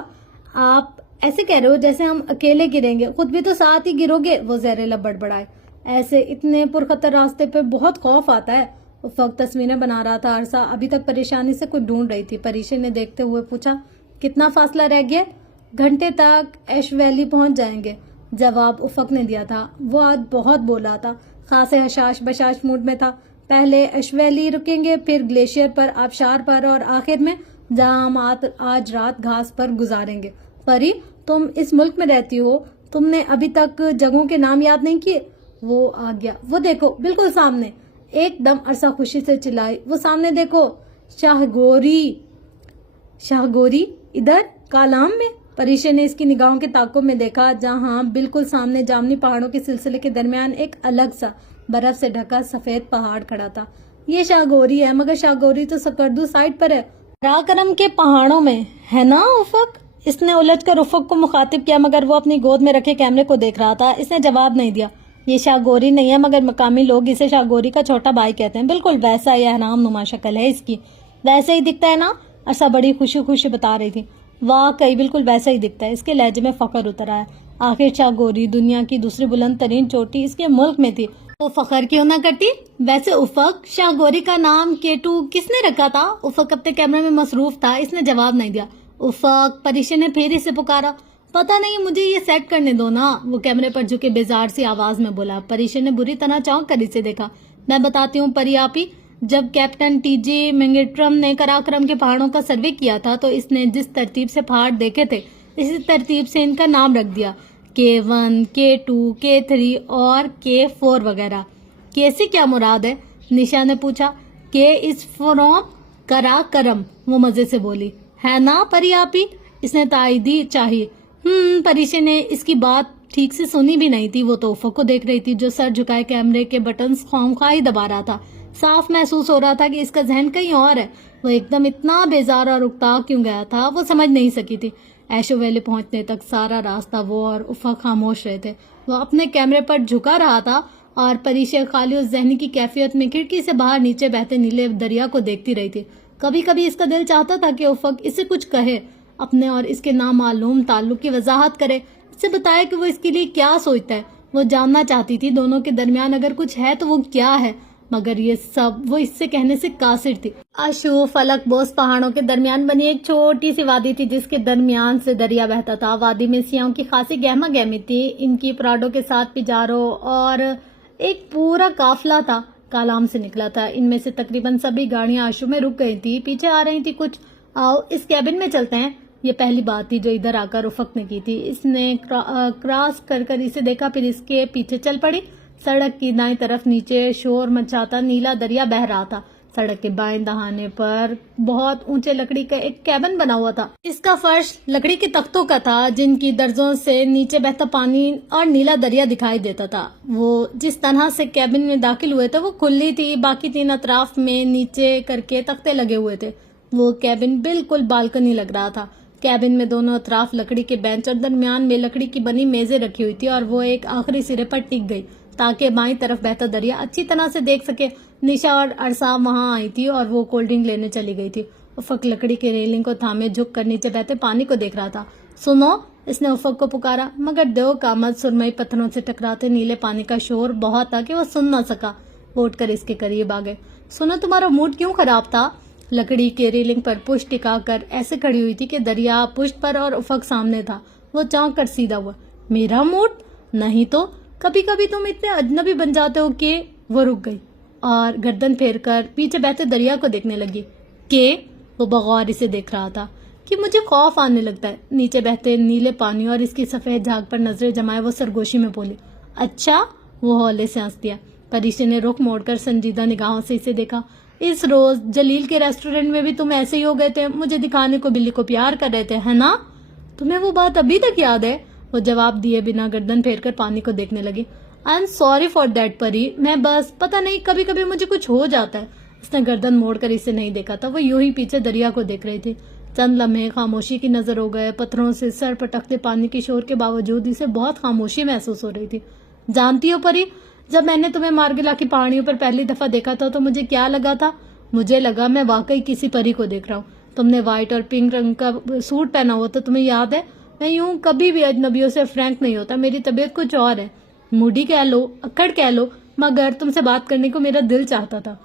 آپ ایسے کہہ رہے ہو جیسے ہم اکیلے گریں گے، خود بھی تو ساتھ ہی گرو گے. وہ زہر لب بڑبڑائے. ایسے اتنے پرخطر راستے پہ بہت خوف آتا ہے. افق تصویریں بنا رہا تھا. عرصہ ابھی تک پریشانی سے کچھ ڈھونڈ رہی تھی. پریشے نے دیکھتے ہوئے پوچھا، کتنا فاصلہ رہ گیا؟ گھنٹے تک ایش ویلی پہنچ جائیں گے. جواب افق نے دیا تھا. وہ آج بہت بولا تھا، خاصے حشاش بشاش موڈ میں تھا. پہلے ایش ویلی رکیں گے، پھر گلیشیئر پر، آبشار پر اور آخر میں جہاں ہم آج رات گھاس پر گزاریں گے. پری، تم اس ملک میں رہتی ہو، تم نے ابھی تک جگہوں کے نام یاد نہیں کیے؟ وہ آ گیا. وہ دیکھو بالکل سامنے. ایک دم عرصہ خوشی سے چلائی، وہ سامنے دیکھو، شاہگوری. شاہگوری ادھر کالام میں؟ پریشے نے اس کی نگاہوں کے تعاقب میں دیکھا جہاں بالکل سامنے جامنی پہاڑوں کے سلسلے کے درمیان ایک الگ سا برف سے ڈھکا سفید پہاڑ کھڑا تھا. یہ شاہگوری ہے، مگر شاہگوری تو سکردو سائڈ پر ہے، راکرم کے پہاڑوں میں ہے نا افق؟ اس نے الجھ کر افق کو مخاطب کیا مگر وہ اپنی گود میں رکھے کیمرے کو دیکھ رہا تھا. اس نے جواب نہیں دیا. یہ شاہگوری نہیں ہے مگر مقامی لوگ اسے شاہگوری کا چھوٹا بھائی کہتے ہیں. بالکل ویسا ہی احرام نما شکل ہے اس کی. ویسے ہی دکھتا ہے نا؟ عرصہ بڑی خوشی خوشی بتا رہی تھی. واقعی بالکل ویسا ہی دکھتا ہے. اس کے لہجے میں فخر اتر آیا. آخر شاہ گوری دنیا کی دوسری بلند ترین چوٹی اس کے ملک میں تھی. وہ فخر کیوں نہ کرتی؟ ویسے افق، شاہ گوری کا نام K2 کس نے رکھا تھا؟ افق اپنے کیمرے میں مصروف تھا. اس نے جواب نہیں دیا. افق، پریشے نے پھر اسے پکارا. پتہ نہیں، مجھے یہ سیٹ کرنے دو نا. وہ کیمرے پر جھکے بیزار سی آواز میں بولا. پریشے نے بری طرح چونک کر اسے دیکھا. میں بتاتی ہوں پری آپی، جب کیپٹن TJ منگیٹرم نے کراکرم کے پہاڑوں کا سروے کیا تھا تو اس نے جس ترتیب سے پہاڑ دیکھے تھے اسی ترتیب سے ان کا نام رکھ دیا. K1، K2، K3 اور K4 وغیرہ. K سے کیا مراد ہے؟ نشا نے پوچھا. K is from کراکرم، وہ مزے سے بولی. ہے نا پری آپی؟ اس نے تائیدی چاہی. پریشے نے اس کی بات ٹھیک سے سنی بھی نہیں تھی. وہ تو افق کو دیکھ رہی تھی جو سر جھکائے کیمرے کے بٹنز خواہی دبا رہا تھا. صاف محسوس ہو رہا تھا کہ اس کا ذہن کہیں اور ہے. وہ ایک دم اتنا بیزار اور اکتا کیوں گیا تھا وہ سمجھ نہیں سکی تھی. ایشو ویلی پہنچنے تک سارا راستہ وہ اور افق خاموش رہے تھے. وہ اپنے کیمرے پر جھکا رہا تھا اور پریشے خالی اس ذہنی کی کیفیت میں کھڑکی سے باہر نیچے بہتے نیلے دریا کو دیکھتی رہی تھی. کبھی کبھی اس کا دل چاہتا تھا کہ افق اسے کچھ کہے، اپنے اور اس کے نامعلوم تعلق کی وضاحت کرے، اسے بتائے کہ وہ اس کے لیے کیا سوچتا ہے. وہ جاننا چاہتی تھی دونوں کے درمیان اگر کچھ ہے تو وہ کیا ہے، مگر یہ سب وہ اس سے کہنے سے قاصر تھی. اشو فلک بوس پہاڑوں کے درمیان بنی ایک چھوٹی سی وادی تھی جس کے درمیان سے دریا بہتا تھا. وادی میں سیاحوں کی خاصی گہما گہمی تھی. ان کی پراڈو کے ساتھ پجارو اور ایک پورا قافلہ تھا. کالام سے نکلا تھا. ان میں سے تقریباً سبھی گاڑیاں اشو میں رک گئی تھی. پیچھے آ رہی تھی کچھ. آؤ اس کیبن میں چلتے ہیں. یہ پہلی بات تھی جو ادھر آ کر افق نے کی تھی. اس نے کراس کر اسے دیکھا، پھر اس کے پیچھے چل پڑی. سڑک کی دائیں طرف نیچے شور مچاتا نیلا دریا بہہ رہا تھا. سڑک کے بائیں دہانے پر بہت اونچے لکڑی کا ایک کیبن بنا ہوا تھا. اس کا فرش لکڑی کے تختوں کا تھا جن کی درزوں سے نیچے بہتا پانی اور نیلا دریا دکھائی دیتا تھا. وہ جس طرح سے کیبن میں داخل ہوئے تھے وہ کھلی تھی. باقی 3 اطراف میں نیچے کر کے تختے لگے ہوئے تھے. وہ کیبن بالکل بالکنی لگ رہا تھا. کیبن میں دونوں اطراف لکڑی کے بینچ اور درمیان میں لکڑی کی بنی میزیں رکھی ہوئی تھی اور وہ ایک آخری سرے پر ٹک گئی تاکہ بائیں طرف بہتا دریا اچھی طرح سے دیکھ سکے. نشا اور ارسا وہاں آئی تھی اور وہ کولڈ ڈرنک لینے چلی گئی تھی. افق لکڑی کے ریلنگ کو تھامے جھک کر نیچے بہتے پانی کو دیکھ رہا تھا. سنو، اس نے افق کو پکارا، مگر دیو کامت سرمئی پتھروں سے ٹکراتے نیلے پانی کا شور بہت تھا کہ وہ سن نہ سکا. وہ اٹھ کر اس کے قریب آ گئے. سنو، تمہارا موڈ کیوں خراب تھا؟ لکڑی کے ریلنگ پر پشت ٹکا کر ایسے کھڑی ہوئی تھی کہ دریا پشت پر اور افق سامنے تھا. وہ چونک کر سیدھا ہوا. میرا موڈ؟ نہیں تو کبھی کبھی تم اتنے اجنبی بن جاتے ہو کہ. وہ رک گئی اور گردن پھیر کر پیچھے بہتے دریا کو دیکھنے لگی. کہ وہ بغور اسے دیکھ رہا تھا. کہ مجھے خوف آنے لگتا ہے. نیچے بہتے نیلے پانی اور اس کی سفید جھاگ پر نظریں جمائے وہ سرگوشی میں بولی. اچھا؟ وہ ہولے سے ہنس دیا. پریشے نے رخ موڑ کر سنجیدہ نگاہوں سے اسے دیکھا. اس روز جلیل کے ریسٹورنٹ میں بھی تم ایسے ہی ہو گئے تھے. مجھے دکھانے کو بلی کو پیار کر رہے تھے، ہے نا؟ تمہیں وہ بات ابھی تک یاد ہے؟ وہ جواب دیے بنا گردن پھیر کر پانی کو دیکھنے لگی. I am sorry for that Pari. میں بس پتہ نہیں کبھی کبھی مجھے کچھ ہو جاتا ہے. اس نے گردن موڑ کر اسے نہیں دیکھا تھا. وہ یوں ہی پیچھے دریا کو دیکھ رہی تھی. چند لمحے خاموشی کی نظر ہو گئے. پتھروں سے سر پٹکتے پانی کے شور کے باوجود اسے بہت خاموشی محسوس ہو رہی تھی. جانتی ہو پری، جب میں نے تمہیں مارگلا کی پہاڑیوں پر پہلی دفعہ دیکھا تھا تو مجھے کیا لگا تھا؟ مجھے لگا میں واقعی کسی پری کو دیکھ رہا ہوں. تم نے وائٹ اور پنک رنگ کا سوٹ پہنا ہوا تھا، تمہیں یاد ہے؟ میں یوں کبھی بھی اجنبیوں سے فرینک نہیں ہوتا. میری طبیعت کچھ اور ہے. موڈی کہہ لو، اکڑ کہہ لو، مگر تم سے بات کرنے کو میرا دل چاہتا تھا.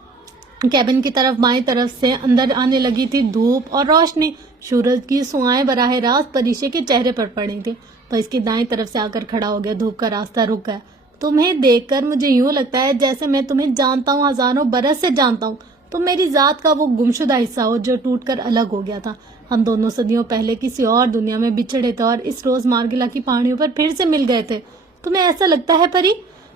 کیبن کی طرف بائیں طرف سے اندر آنے لگی تھی دھوپ اور روشنی. سورج کی سوائیں براہ راست پریشے کے چہرے پر پڑی تھی. تو اس کی دائیں طرف سے آ کر کھڑا ہو گیا. دھوپ کا راستہ رک گیا. تمہیں دیکھ کر مجھے یوں لگتا ہے جیسے میں تمہیں جانتا ہوں، ہزاروں برس سے جانتا ہوں. تم میری ذات کا وہ گمشدہ حصہ ہو جو ٹوٹ کر الگ ہو گیا تھا. ہم دونوں صدیوں پہلے کسی اور دنیا میں بچھڑے تھے اور اس روز مارگلا کی پہاڑیوں پر پھر سے مل گئے تھے. تمہیں ایسا لگتا ہے پری؟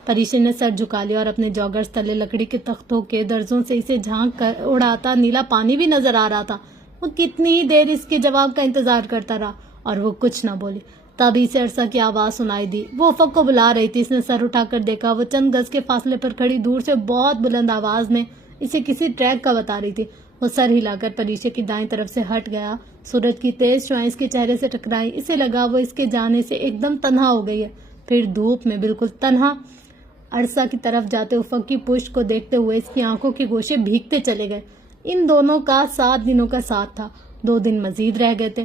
پریشے نے سر جھکا لیا اور اپنے جاگرز تلے لکڑی کے تختوں کے درزوں سے اسے جھانک کر اڑاتا نیلا پانی بھی نظر آ رہا تھا. وہ کتنی ہی دیر اس کے جواب کا انتظار کرتا رہا اور وہ کچھ نہ بولی. تب اسے ارسا کی آواز سنائی دی. وہ افق کو بلا رہی تھی. اس نے سر اٹھا کر دیکھا. وہ چند گز کے فاصلے پر کھڑی دور سے بہت بلند آواز میں اسے کسی ٹریک کا بتا رہی تھی. وہ سر ہلا کر پریشے کی دائیں طرف سے ہٹ گیا. سورج کی تیز شعاعیں اس کے چہرے سے ٹکرائی. اسے لگا وہ اس کے جانے سے ایک دم تنہا ہو گئی ہے. پھر دھوپ میں بالکل تنہا. ارسا کی طرف جاتے افق کی پشت کو دیکھتے ہوئے اس کی آنکھوں کے گوشے بھیگتے چلے گئے. ان دونوں کا 7 دنوں کا ساتھ تھا. 2 دن مزید رہ گئے تھے.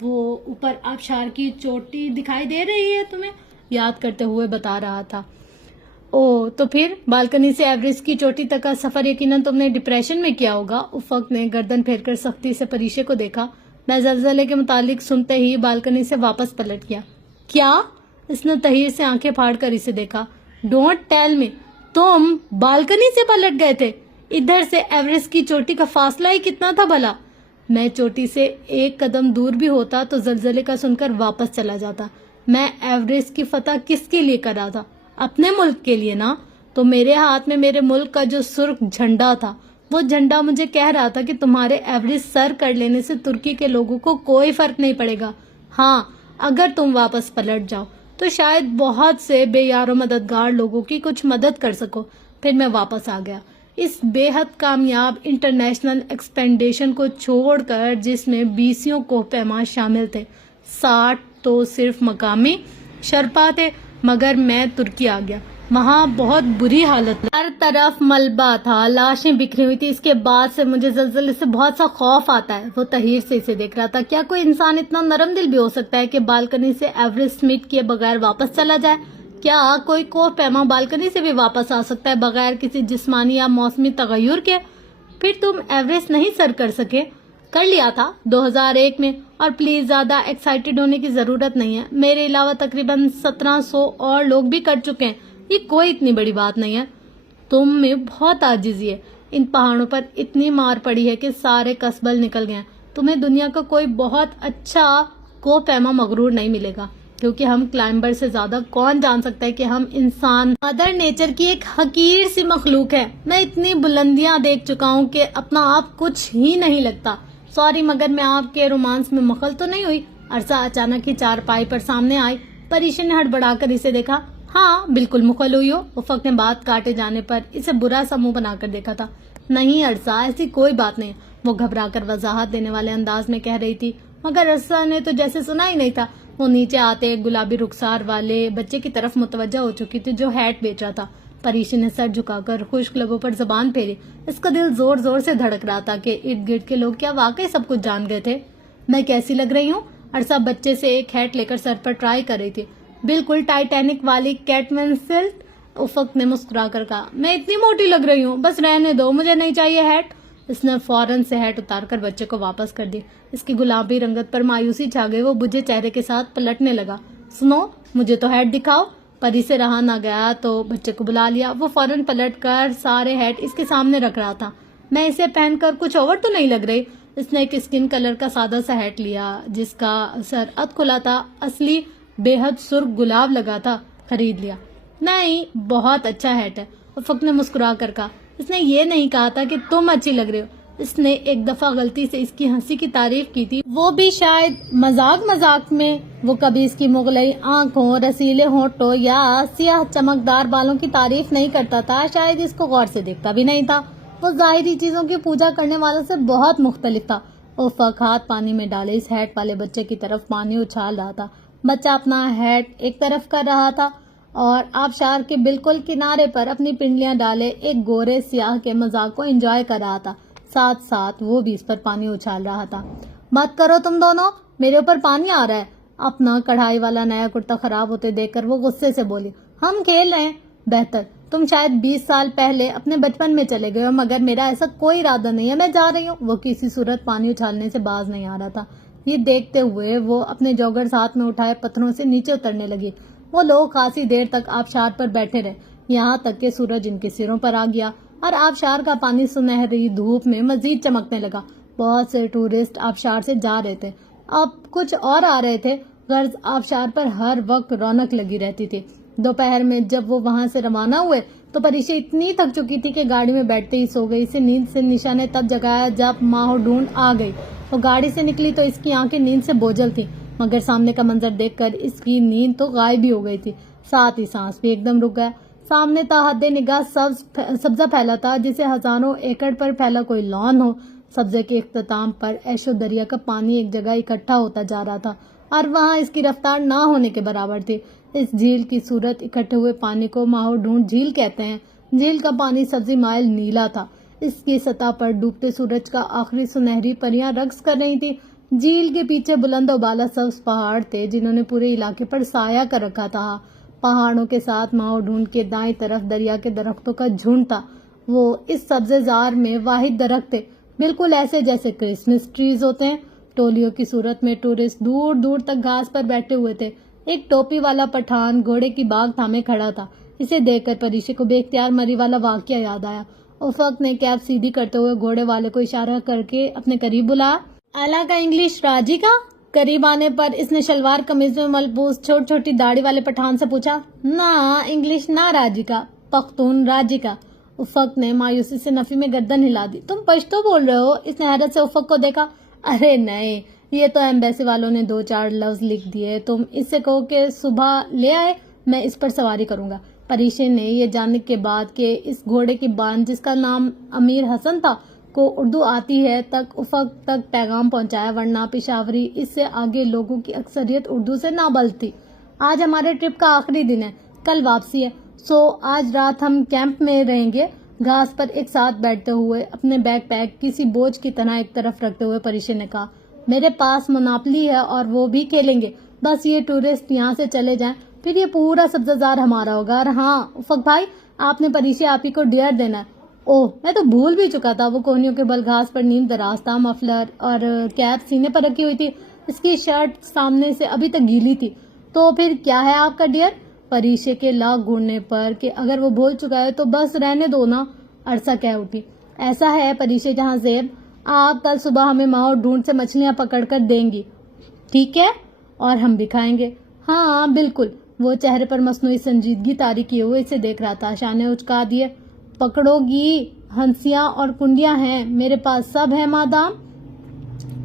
وہ اوپر آبشار کی چوٹی دکھائی دے رہی ہے تمہیں؟ یاد کرتے ہوئے بتا رہا تھا۔ او تو پھر بالکنی سے ایوریسٹ کی چوٹی تک کا سفر یقیناً تم نے ڈپریشن میں کیا ہوگا۔ افق نے گردن پھیر کر سختی سے پریشے کو دیکھا۔ میں زلزلے کے متعلق سنتے ہی بالکنی سے واپس پلٹ گیا۔ کیا؟ اس نے تحیر سے آنکھیں پھاڑ کر اسے دیکھا۔ ڈونٹ ٹیل می، تم بالکنی سے پلٹ گئے تھے؟ ادھر سے ایوریسٹ کی چوٹی کا فاصلہ ہی کتنا تھا بھلا؟ میں چوٹی سے ایک قدم دور بھی ہوتا تو زلزلے کا سن کر واپس چلا جاتا۔ میں ایوریسٹ کی فتح کس کے لیے کر رہا تھا؟ اپنے ملک کے لیے نا۔ تو میرے ہاتھ میں میرے ملک کا جو سرخ جھنڈا تھا، وہ جھنڈا مجھے کہہ رہا تھا کہ تمہارے ایوریسٹ سر کر لینے سے ترکی کے لوگوں کو کوئی فرق نہیں پڑے گا۔ ہاں، اگر تم واپس پلٹ جاؤ تو شاید بہت سے بے یار و مددگار لوگوں کی کچھ مدد کر سکو۔ پھر میں واپس آ گیا اس بے حد کامیاب انٹرنیشنل ایکسپینڈیشن کو چھوڑ کر، جس میں 20 کوہ پیما شامل تھے، 60 تو صرف مقامی شرپا تھے۔ مگر میں ترکی آ گیا، وہاں بہت بری حالت، ہر طرف ملبہ تھا، لاشیں بکھری ہوئی تھی۔ اس کے بعد سے مجھے زلزلے سے بہت سا خوف آتا ہے۔ وہ تحیر سے اسے دیکھ رہا تھا۔ کیا کوئی انسان اتنا نرم دل بھی ہو سکتا ہے کہ بالکنی سے ایوریسٹ میٹ کیے بغیر واپس چلا جائے؟ کیا کوئی کوہ پیما بالکنی سے بھی واپس آ سکتا ہے بغیر کسی جسمانی یا موسمی تغیر کے؟ پھر تم ایوریسٹ نہیں سر کر سکے؟ کر لیا تھا 2001 میں، اور پلیز زیادہ ایکسائٹیڈ ہونے کی ضرورت نہیں ہے۔ میرے علاوہ تقریباً 1700 اور لوگ بھی کر چکے ہیں۔ یہ کوئی اتنی بڑی بات نہیں ہے۔ تم میں بہت عاجزی ہے۔ ان پہاڑوں پر اتنی مار پڑی ہے کہ سارے کسبل نکل گئے ہیں۔ تمہیں دنیا کا کوئی بہت اچھا کوہ پیما مغرور نہیں ملے گا، کیونکہ ہم کلائمبر سے زیادہ کون جان سکتا ہے کہ ہم انسان مدر نیچر کی ایک حقیر سی مخلوق ہے۔ میں اتنی بلندیاں دیکھ چکا ہوں کہ اپنا آپ کچھ ہی نہیں لگتا۔ سوری، مگر میں آپ کے رومانس میں مخل تو نہیں ہوئی؟ عرصہ اچانک ہی چارپائی پر سامنے آئی۔ پریشا نے ہڑبڑا کر اسے دیکھا۔ ہاں بالکل مخل ہوئی ہو۔ افق نے بات کاٹے جانے پر اسے برا سا منہ بنا کر دیکھا تھا۔ نہیں عرصہ، ایسی کوئی بات نہیں، وہ گھبرا کر وضاحت دینے والے انداز میں کہہ رہی تھی، مگر عرصہ نے تو جیسے سنا ہی نہیں تھا۔ وہ نیچے آتے ایک گلابی رخسار والے بچے کی طرف متوجہ ہو چکی تھی جو ہیٹ بیچ رہا تھا۔ پریشا نے سر جھکا کر خشک لبوں پر زبان پھیری۔ اس کا دل زور زور سے دھڑک رہا تھا کہ ارد گرد کے لوگ کیا واقعی سب کچھ جان گئے تھے؟ میں کیسی لگ رہی ہوں؟ عرصہ بچے سے ایک ہیٹ لے کر سر پر ٹرائی کر رہی تھی۔ بالکل ٹائٹینک والی کیٹ ونسلٹ، افق نے مسکرا کر کہا۔ میں اتنی موٹی لگ رہی ہوں؟ بس رہنے دو، مجھے نہیں چاہیے ہیٹ۔ اس نے فوراً سے ہیٹ اتار کر بچے کو واپس کر دی۔ اس کی گلابی رنگت پر مایوسی چھا گئی۔ وہ بجھے چہرے کے ساتھ پلٹنے لگا۔ سنو، مجھے تو ہیٹ دکھاؤ۔ پری سے رہا نہ گیا تو بچے کو بلا لیا۔ وہ فوراً پلٹ کر سارے ہیٹ اس کے سامنے رکھ رہا تھا۔ میں اسے پہن کر کچھ اوور تو نہیں لگ رہی؟ اس نے ایک اسکن کلر کا سادہ سا ہیٹ لیا جس کا سر اد کھلا تھا، اصلی بے حد سرخ گلاب لگا تھا۔ خرید لیا؟ نہیں، بہت اچھا ہیٹ ہے، افق نے مسکرا کر کہا۔ اس نے یہ نہیں کہا تھا کہ تم اچھی لگ رہے ہو۔ اس نے ایک دفعہ غلطی سے اس کی ہنسی کی تعریف کی تھی، وہ بھی شاید مذاق میں۔ وہ کبھی اس کی مغلئی آنکھوں، رسیلے ہونٹوں یا سیاہ چمکدار بالوں کی تعریف نہیں کرتا تھا۔ شاید اس کو غور سے دیکھتا بھی نہیں تھا۔ وہ ظاہری چیزوں کی پوجا کرنے والوں سے بہت مختلف تھا۔ افق ہاتھ پانی میں ڈالے اس ہیٹ والے بچے کی طرف پانی اچھال رہا تھا۔ بچہ اپنا ہیٹ ایک طرف کر رہا تھا اور آبشار کے بالکل کنارے پر اپنی پنڈلیاں ڈالے ایک گورے سیاہ کے مذاق کو انجوائے کر رہا تھا۔ ساتھ ساتھ وہ بھی اس پر پانی اچھال رہا تھا۔ مت کرو تم دونوں، میرے اوپر پانی آ رہا ہے۔ اپنا کڑھائی والا نیا کرتا خراب ہوتے دیکھ کر وہ غصے سے بولی۔ ہم کھیل رہے ہیں، بہتر۔ تم شاید 20 سال پہلے اپنے بچپن میں چلے گئے ہو، مگر میرا ایسا کوئی ارادہ نہیں ہے، میں جا رہی ہوں۔ وہ کسی صورت پانی اچھالنے سے باز نہیں آ رہا تھا۔ یہ دیکھتے ہوئے وہ اپنے جوگرز ہاتھ میں اٹھائے پتھروں سے نیچے اترنے لگی۔ وہ لوگ خاصی دیر تک آبشار پر بیٹھے رہے، یہاں تک کہ سورج ان کے سروں پر آ گیا اور آبشار کا پانی سنہری دھوپ میں مزید چمکنے لگا۔ بہت سے ٹورسٹ آبشار سے جا رہے تھے، اب کچھ اور آ رہے تھے۔ غرض آبشار پر ہر وقت رونق لگی رہتی تھی۔ دوپہر میں جب وہ وہاں سے روانہ ہوئے تو پریشا اتنی تھک چکی تھی کہ گاڑی میں بیٹھتے ہی سو گئی۔ اسے نیند سے نشا نے تب جگایا جب ماہو ڈھونڈ آ گئی۔ وہ گاڑی سے نکلی تو اس کی آنکھیں نیند سے بوجھل تھیں، مگر سامنے کا منظر دیکھ کر اس کی نیند تو غائب ہی ہو گئی تھی، ساتھ ہی سانس بھی ایک دم رک گیا۔ سامنے تا حد نگاہ سبزہ پھیلا تھا، جسے ہزاروں ایکڑ پر پھیلا کوئی لان ہو۔ سبزے کے اختتام پر ایشو دریا کا پانی ایک جگہ اکٹھا ہوتا جا رہا تھا اور وہاں اس کی رفتار نہ ہونے کے برابر تھی۔ اس جھیل کی صورت اکٹھے ہوئے پانی کو ماہو ڈھونڈ جھیل کہتے ہیں۔ جھیل کا پانی سبزی مائل نیلا تھا۔ اس کی سطح پر ڈوبتے سورج کا آخری سنہری پریاں رقص کر رہی تھی۔ جھیل کے پیچھے بلند و بالا سبز پہاڑ تھے جنہوں نے پورے علاقے پر سایہ کر رکھا تھا. پہاڑوں کے ساتھ ماؤ ڈھونڈ کے دائیں طرف دریا کے درختوں کا جھنڈ تھا. وہ اس سبزے زار میں واحد درخت تھے، بالکل ایسے جیسے کرسمس ٹریز ہوتے ہیں. ٹولیوں کی صورت میں ٹورسٹ دور دور تک گھاس پر بیٹھے ہوئے تھے. ایک ٹوپی والا پٹھان گھوڑے کی باگ تھامے کھڑا تھا. اسے دیکھ کر پریشے کو بے اختیار مری والا واقعہ یاد آیا. افق نے کیپ سیدھی کرتے ہوئے گھوڑے والے کو اشارہ کر کے اپنے قریب بلایا. اعلیٰ کا انگلش راجی کا؟ قریب آنے پر اس نے شلوار قمیض میں ملبوس چھوٹی چھوٹی داڑھی والے پٹھان سے پوچھا. نہ انگلش نہ راجی کا، پختون راجی کا. افق نے مایوسی سے نفی میں گردن ہلا دی. تم پشتو بول رہے ہو؟ اس نے حیرت سے افق کو دیکھا. ارے نہیں، یہ تو ایمبیسی والوں نے 2-4 لفظ لکھ دیے. تم اس سے کہو کہ صبح لے آئے، میں اس پر سواری کروں گا. پریشے نے یہ جاننے کے بعد کہ اس گھوڑے کی بان جس کا نام امیر حسن تھا کو اردو آتی ہے تک افق تک پیغام پہنچایا، ورنہ پشاوری اس سے آگے لوگوں کی اکثریت اردو سے نابلد تھی. آج ہمارے ٹرپ کا آخری دن ہے، کل واپسی ہے، سو آج رات ہم کیمپ میں رہیں گے. گھاس پر ایک ساتھ بیٹھتے ہوئے اپنے بیگ پیک کسی بوجھ کی طرح ایک طرف رکھتے ہوئے پریشے نے کہا. میرے پاس مناپلی ہے اور وہ بھی کھیلیں گے. بس یہ ٹورسٹ یہاں سے چلے جائیں، پھر یہ پورا سبزہ زار ہمارا ہوگا. اور ہاں افق بھائی، آپ نے پریشے آپ ہی کو ڈیئر دینا ہے. اوہ، میں تو بھول بھی چکا تھا. وہ کوہنیوں کے بل گھاس پر نیم دراز تھا، مفلر اور کیپ سینے پر رکھی ہوئی تھی. اس کی شرٹ سامنے سے ابھی تک گیلی تھی. تو پھر کیا ہے آپ کا ڈیئر؟ پریشے کے لاکھ گھوڑنے پر کہ اگر وہ بھول چکا ہے تو بس رہنے دو نا. عرصہ کہہ اٹھی. ایسا ہے پریشے جہاں زیب، آپ کل صبح ہمیں ماؤ ڈھونڈ سے مچھلیاں پکڑ کر دیں گی، ٹھیک ہے؟ اور ہم بھی کھائیں گے. ہاں بالکل. وہ چہرے پر مصنوعی سنجیدگی طاری کیے ہوئے اسے دیکھ رہا تھا. شانے اچکا دیے. پکڑو گی؟ ہنسیاں اور کنڈیاں ہیں میرے پاس، سب ہے مادام.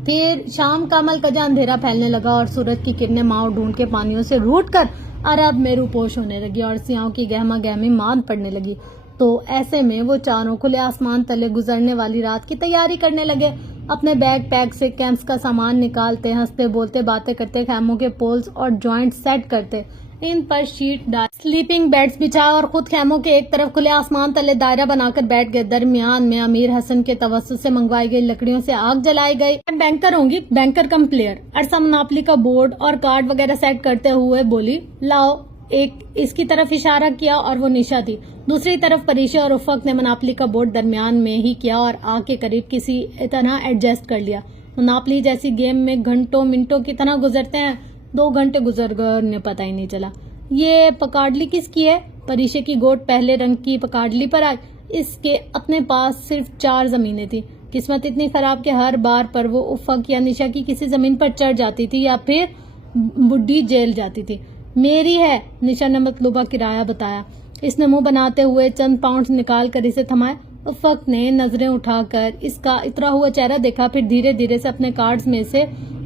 پھر شام کا ملکجا اندھیرا پھیلنے لگا اور سورج کی کرنیں ماؤ ڈھونڈ کے پانیوں سے روٹ کر عرب میرو پوش ہونے لگی اور سیاحوں کی گہما گہمی ماند پڑنے لگی. تو ایسے میں وہ چاروں کھلے آسمان تلے گزرنے والی رات کی تیاری کرنے لگے. اپنے بیگ پیک سے کیمپس کا سامان نکالتے، ہنستے بولتے باتیں کرتے، خیموں کے پولز اور جوائنٹ سیٹ کرتے، ان پر شیٹ ڈال سلیپنگ بیڈز بچھائے اور خود خیموں کے ایک طرف کھلے آسمان تلے دائرہ بنا کر بیٹھ گئے. درمیان میں امیر حسن کے توسط سے منگوائی گئی لکڑیوں سے آگ جلائی گئی. بینکر ہوں گی، بینکر کم پلیئر. عرصہ مناپلی کا بورڈ اور کارڈ وغیرہ سیٹ کرتے ہوئے بولی. لاؤ. ایک اس کی طرف اشارہ کیا اور وہ نشا تھی. دوسری طرف پریشے اور افق نے مناپلی کا بورڈ درمیان میں ہی کیا اور آگ کے قریب کسی طرح ایڈجسٹ کر لیا. مناپلی جیسی گیم میں گھنٹوں منٹوں کی طرح گزرتے ہیں. 2 گھنٹے گزر گئے انہیں پتہ ہی نہیں چلا. یہ پکاڈلی کس کی ہے؟ پریشے کی گوٹ پہلے رنگ کی پکاڈلی پر آئی. اس کے اپنے پاس صرف 4 زمینیں تھیں. قسمت اتنی خراب کہ ہر بار پر وہ افق یا نشا کی کسی زمین پر چڑھ جاتی تھی یا پھر بڈھی جیل جاتی تھی. میری ہے، نشا نے مطلوبہ کرایہ بتایا. اس نے منہ بناتے ہوئے چند پاؤنڈ نکال کر اسے تھمائے. افق نے نظریں اٹھا کر اس کا اترا ہوا چہرہ دیکھا، پھر دھیرے دھیرے سے اپنے کارڈز میں سے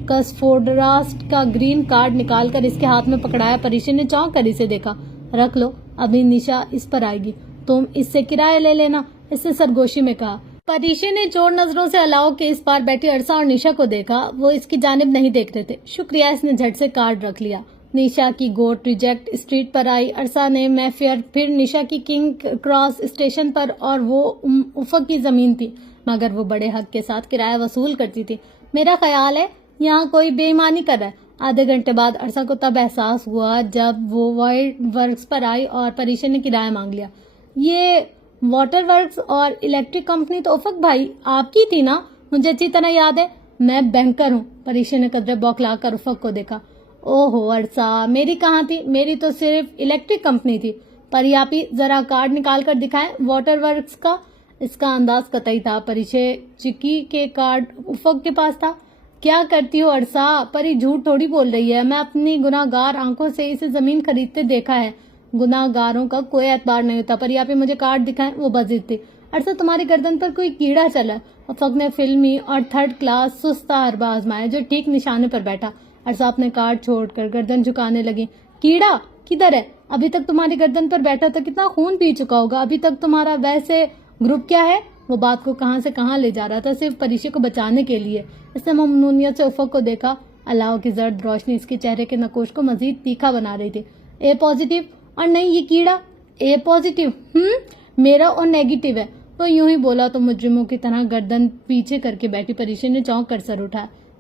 کسفورڈراسٹ کا گرین کارڈ نکال کر اس کے ہاتھ میں پکڑایا. پریشے نے چونک کر اسے دیکھا. رکھ لو، ابھی نشا اس پر آئے گی، تم اس سے کرایہ لے لینا، اس سے سرگوشی میں کہا. پریشے نے چور نظروں سے الاؤ کے اس پار بیٹھی عرصہ اور نشا کو دیکھا. وہ اس کی جانب نہیں دیکھ رہے تھے. شکریہ. اس نے جھٹ سے کارڈ رکھ لیا. نشا کی گوٹ ریجیکٹ اسٹریٹ پر آئی. عرصہ نے میں فیئر، پھر نشا کی کنگ کراس اسٹیشن پر، اور وہ افق کی زمین تھی، مگر وہ بڑے حق کے ساتھ کرایہ وصول کرتی تھی. میرا خیال ہے یہاں کوئی بے ایمانی کر رہا ہے. آدھے گھنٹے بعد عرصہ کو تب احساس ہوا جب وہ وائٹ ورکس پر آئی اور پریشے نے کرایہ مانگ لیا. یہ واٹر ورکس اور الیکٹرک کمپنی تو افق بھائی آپ کی تھی نا؟ مجھے اچھی طرح یاد ہے. میں بینکر ہوں. پریشے نے قدرے بوکھلا کر افق کو دیکھا. اوہو عرصہ، میری کہاں تھی؟ میری تو صرف الیکٹرک کمپنی تھی. پریاپی ذرا کارڈ نکال کر دکھائیں واٹر ورکس کا. اس کا انداز قطعی تھا. پریشے چکی کے کارڈ افق کے پاس تھا. کیا کرتی ہو عرصہ؟ پری جھوٹ تھوڑی بول رہی ہے. میں اپنی گناہ گار آنکھوں سے اسے زمین خریدتے دیکھا ہے. گناہ گاروں کا کوئی اعتبار نہیں ہوتا. پریاپی مجھے کارڈ دکھائیں. وہ بزد تھی. عرصہ تمہاری گردن پر کوئی کیڑا چلا. افق نے فلمی اور 3rd کلاس سستا حربہ آزمایا جو ٹھیک نشانے پر بیٹھا. عرصہ اپنے کارڈ چھوڑ کر گردن جھکانے لگی. کیڑا کدھر ہے؟ ابھی تک تمہاری گردن پر بیٹھا تھا، کتنا خون پی چکا ہوگا. ابھی تک تمہارا ویسے گروپ کیا ہے؟ وہ بات کو کہاں سے کہاں لے جا رہا تھا صرف پریشے کو بچانے کے لیے. اس نے ممنونیت سے افق کو دیکھا. الاؤ کی زرد روشنی اس کے چہرے کے نقوش کو مزید تیکھا بنا رہی تھی. A positive. اور نہیں یہ کیڑا اے پازیٹیو میرا اور نیگیٹو ہے. وہ یوں ہی بولا تو مجرموں کی طرح گردن پیچھے کر کے بیٹھی. پریشے نے چونک کر سر اٹھا.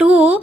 2।